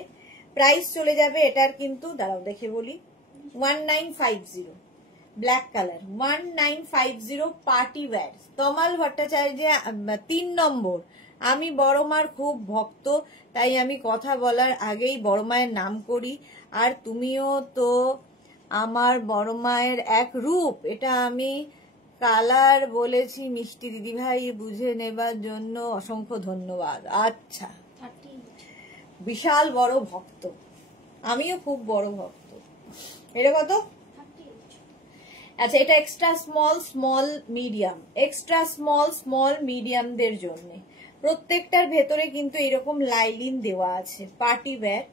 প্রাইস চলে যাবে এটার কিন্তু, দাঁড়াও দেখে বলি, 1950, ব্ল্যাক কালার, 1950 পার্টি ওয়্যার। তমাল ভট্টাচার্য 3 নম্বর, আমি বড় মার খুব ভক্ত, তাই আমি কথা বলার আগেই বড় মায়ের নাম করি। আর তুমিও তো আমার বড় মায়ের এক রূপ, এটা আমি কালার বলেছি মিষ্টি দিদি ভাই, বুঝে নেবার জন্য অসংখ্য ধন্যবাদ। আচ্ছা, 38 বিশাল বড় ভক্ত, আমিও খুব বড় ভক্ত। এটা কত? 38 আচ্ছা, এটা extra small small medium, extra small small মিডিয়ামদের জন্য। প্রত্যেকটার ভেতরে কিন্তু এরকম লাইলিন দেওয়া আছে। পার্টি ওয়্যার,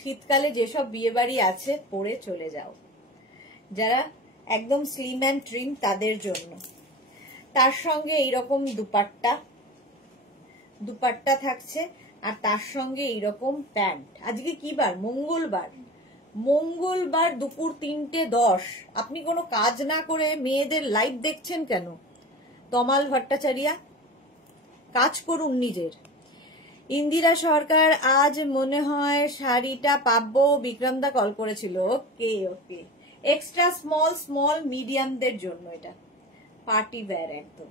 শীতকালে যেসব বিয়ে বাড়ি আছে পরে চলে যাও, যারা একদম স্লিম অ্যান্ড ট্রিম তাদের জন্য। তার সঙ্গে এইরকম দুপাট্টা থাকছে, আর তার সঙ্গে এইরকম প্যান্ট। আজকে কি বার? মঙ্গলবার। মঙ্গলবার দুপুর 3:10 আপনি কোনো কাজ না করে মেয়েদের লাইভ দেখছেন কেন? তমাল ভট্টাচার্য, কাজ করুন নিজের। ইন্দিরা সরকার, আজ মনে হয় শাড়িটা পাবো, বিক্রমদা কল করেছিল। ওকে ওকে, এক্সট্রা স্মল স্মল মিডিয়ামদের জন্য এটা পার্টি ওয়্যার একদম।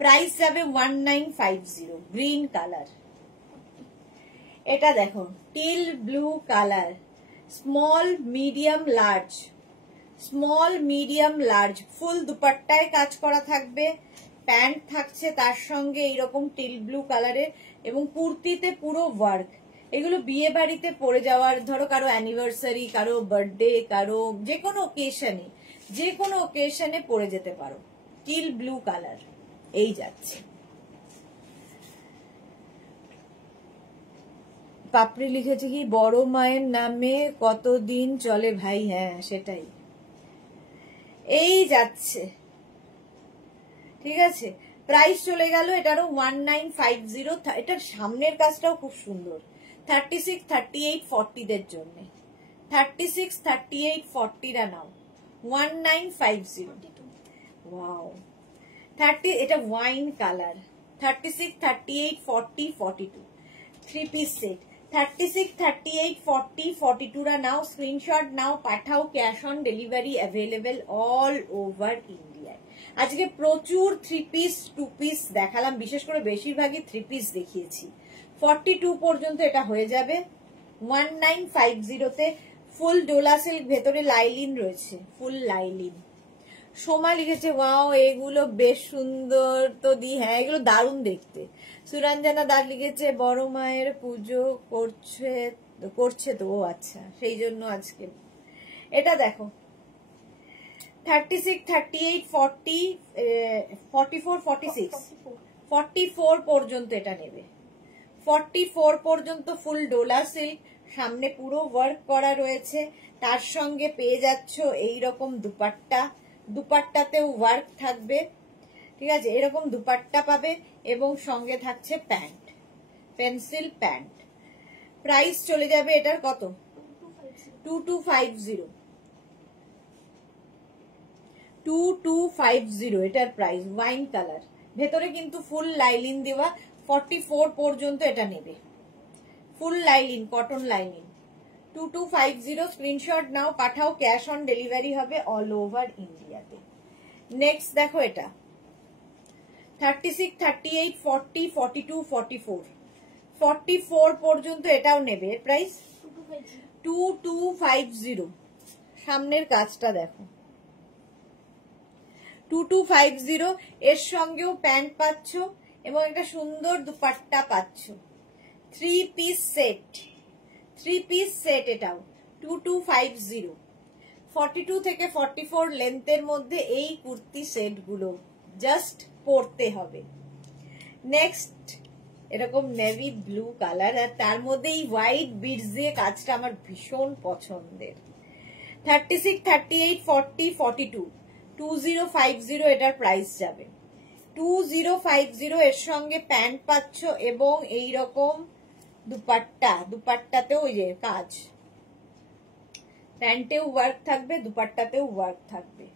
প্রাইস যাবে 1950, গ্রিন কালার। এটা দেখো teal blue colour, small medium large, small medium large, full দুপাট্টায় কাজ করা থাকবে, প্যান্ট থাকছে তার সঙ্গে এইরকম টিল ব্লু কালারের, এবং কুর্তিতে পুরো ওয়ার্ক। এগুলো বিয়ে বাড়িতে পরে যাওয়ার, ধরো কারো অ্যানিভার্সারি, কারো বার্থডে, কারো যে কোনো ওকেশনে পরে যেতে পারো। টিল ব্লু কালার এই যাচ্ছে। পাপড়ি লিখেছে কি বড় মায়ের নামে কতদিন চলে ভাই? হ্যাঁ সেটাই, এই যাচ্ছে। ঠিক আছে, প্রাইস চলে গেল এটারও 1950। এটার সামনের কাজটাও খুব সুন্দর। 36, 38, 40 দের জন্য। 36, 38, 40 রা নাও, 1950। ওয়াও, 30, এটা wine colour. 36, 38, 40, 42 three piece set. 36, 38, 40, 42 রা নাও, স্ক্রিনশট নাও, পাঠাও। Cash on delivery available all over ইন্ডিয়ায়। আজকে প্রচুর 3 পিস 2 পিস দেখালাম, বিশেষ করে বেশিরভাগই 3 পিস দেখিয়েছি। 42 পর্যন্ত এটা হয়ে যাবে 1950 তে। ফুল ডোলা সিল্ক, ভেতরে লাইলিন রয়েছে, ফুল লাইলিন। সোমা লিখেছে ওয়াও এগুলো বেশ সুন্দর তো দি। হ্যাঁ এগুলো দারুণ দেখতে। সুরঞ্জনা দাস লিখেছে বড় মায়ের পুজো করছে তো। ও আচ্ছা, সেই জন্য আজকে এটা দেখো 36, 38, 40, 44, 46, 44 পর্যন্ত এটা নেবে। 44 পর্যন্ত ফুল ডোলা সিল্ক, সামনে পুরো ওয়ার্ক করা রয়েছে, তার সঙ্গে পেয়ে যাচ্ছ এইরকম দুপাট্টা, দুপাট্টাতেও ওয়ার্ক থাকবে। ঠিক আছে, এরকম দুপাট্টা পাবে এবং সঙ্গে থাকছে প্যান্ট, পেন্সিল প্যান্ট। প্রাইস চলে যাবে এটার কত? 2250। 2250 এটার প্রাইস। ওয়াইন কালার, ভেতরে কিন্তু ফুল লাইলিন দেওয়া। 44 পর্যন্ত এটা নেবে, full lining, cotton lining. 2250, screenshot নাও, পাঠাও। ক্যাশ অন ডেলিভারি হবে অল ওভার ইন্ডিয়াতে। নেক্সট দেখো এটা 36, 38, 40, 42, 44, 44 পর্যন্ত এটাও নেবে। প্রাইস 2250। সামনের কাজটা দেখো 2250। এর সঙ্গেও প্যান্ট পাচ্ছ এবং একটা সুন্দর দুপাট্টা পাচ্ছ। 3 পিস সেট, 3 পিস সেট এটাও 2250। 42 থেকে 44 লেন্থের মধ্যে এই কুর্তি সেট গুলো জাস্ট পরতে হবে। নেক্সট এরকম নেভি ব্লু কালার, আর তার মধ্যে এই হোয়াইট বিডস দিয়ে কাজটা আমার ভীষণ পছন্দের। 36, 38, 40, 42, 2050 এটার প্রাইস যাবে। 2050 এর সঙ্গে প্যান্ট পাচ্ছ এবং এইরকম দুপাট্টা, দুপাট্টাতেও ওই যে কাজ, প্যান্টেও ওয়ার্ক থাকবে, দুপাট্টাতেও ওয়ার্ক থাকবে।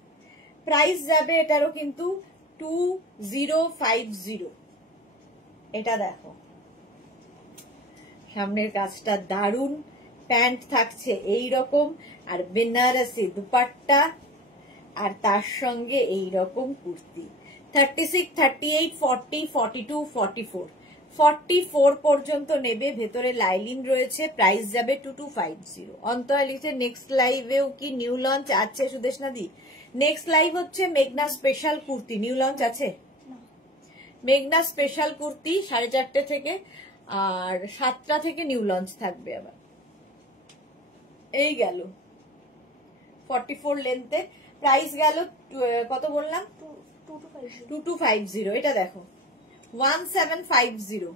প্রাইস যাবে এটারও কিন্তু 2050। এটা দেখো সামনের কাজটা দারুন, প্যান্ট থাকছে এইরকম, আর বেনারসি দুপাট্টা, আর তার সঙ্গে এইরকম কুর্তি। 36, 38, 40, 42, 44 44 পর্যন্ত নেবে, ভেতরে লাইলিন রয়েছে, প্রাইস যাবে 2250। অন্তরা লিখছে নেক্সট লাইভেও কি নিউ লঞ্চ আছে সুদেশনা দি? নেক্সট লাইভ হচ্ছে মেঘনা স্পেশাল কুর্তি, নিউ লঞ্চ আছে? মেঘনা স্পেশাল কুর্তি 4:30 থেকে, আর 7টা থেকে নিউ লঞ্চ থাকবে আবার। এই গেল 44 লেন্থে, প্রাইস গেল কত বললাম? 2250। এটা দেখো 1750।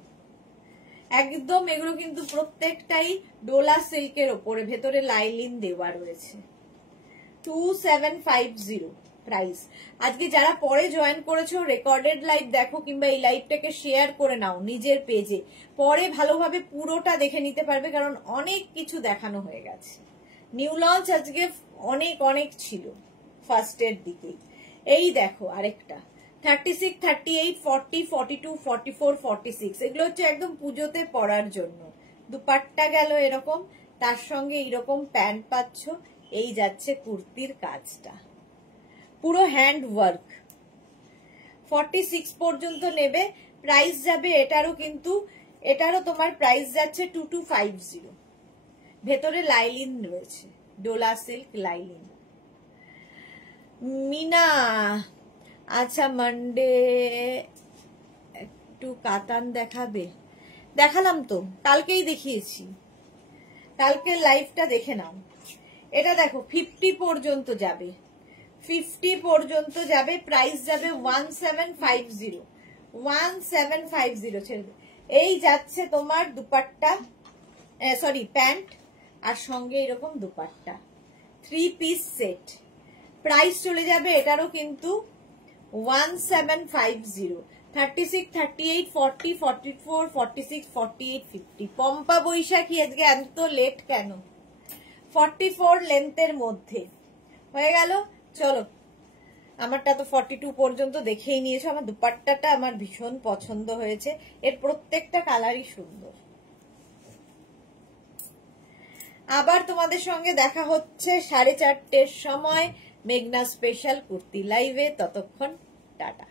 একদম এগুলো কিন্তু প্রত্যেকটাই ডোলা সিল্কের ওপরে, ভেতরে লাইলিন দেওয়া রয়েছে। 2750 প্রাইস। আজকে যারা পরে জয়েন করেছো রেকর্ডেড লাইভ দেখো, কিংবা এই লাইভটাকে শেয়ার করে নাও নিজের পেজে, পরে ভালোভাবে পুরোটা দেখে নিতে পারবে, কারণ অনেক কিছু দেখানো হয়ে গেছে। নিউ লঞ্চ আজকে অনেক অনেক ছিল ফার্স্টের দিকে। এই দেখো আরেকটা 36, 38, 40, 42, 44, 46। এগুলো হচ্ছে একদম পুজোতে পরার জন্য। দুপাট্টা গেল এরকম, তার সঙ্গে এইরকম প্যান্ট পাচ্ছ। এই যাচ্ছে কুর্তির কাজটা, পুরো হ্যান্ড ওয়ার্ক। 46 পর্যন্ত নেবে, প্রাইস যাবে এটারও, কিন্তু এটারও তোমার প্রাইস যাচ্ছে 2250। ভেতরে লাইলিন রয়েছে, ডোলা সিল্ক লাইলিন। মিনা আচ্ছা মানডে একটু কাতান দেখাবে? দেখালাম তো, কালকেই দেখিয়েছি, কালকে লাইভটা দেখে নাও। এটা দেখো 50 পর্যন্ত যাবে, 50 পর্যন্ত যাবে, প্রাইস যাবে 1750। 1750 ছেড়ে। এই যাচ্ছে তোমার দুপাট্টা, সরি প্যান্ট, আর সঙ্গে এরকম দুপাট্টা, 3 পিস সেট। প্রাইস চলে যাবে এটারও কিন্তু 1750। 36, 38, 40, 44, 46, 48, 50। পম্পা বৈশাখী আজকে এত লেট কেন? 44 লেন্থের মধ্যে হয়ে গেল। চলো, আমারটা তো 42 পর্যন্ত দেখেই নিয়েছো। আমার দুপাট্টাটা আমার ভীষণ পছন্দ হয়েছে, এর প্রত্যেকটা কালারই সুন্দর। আবার তোমাদের সঙ্গে দেখা হচ্ছে 4:30 সময় মেঘনা স্পেশাল কুর্তি লাইভে। ততক্ষণ টাটা।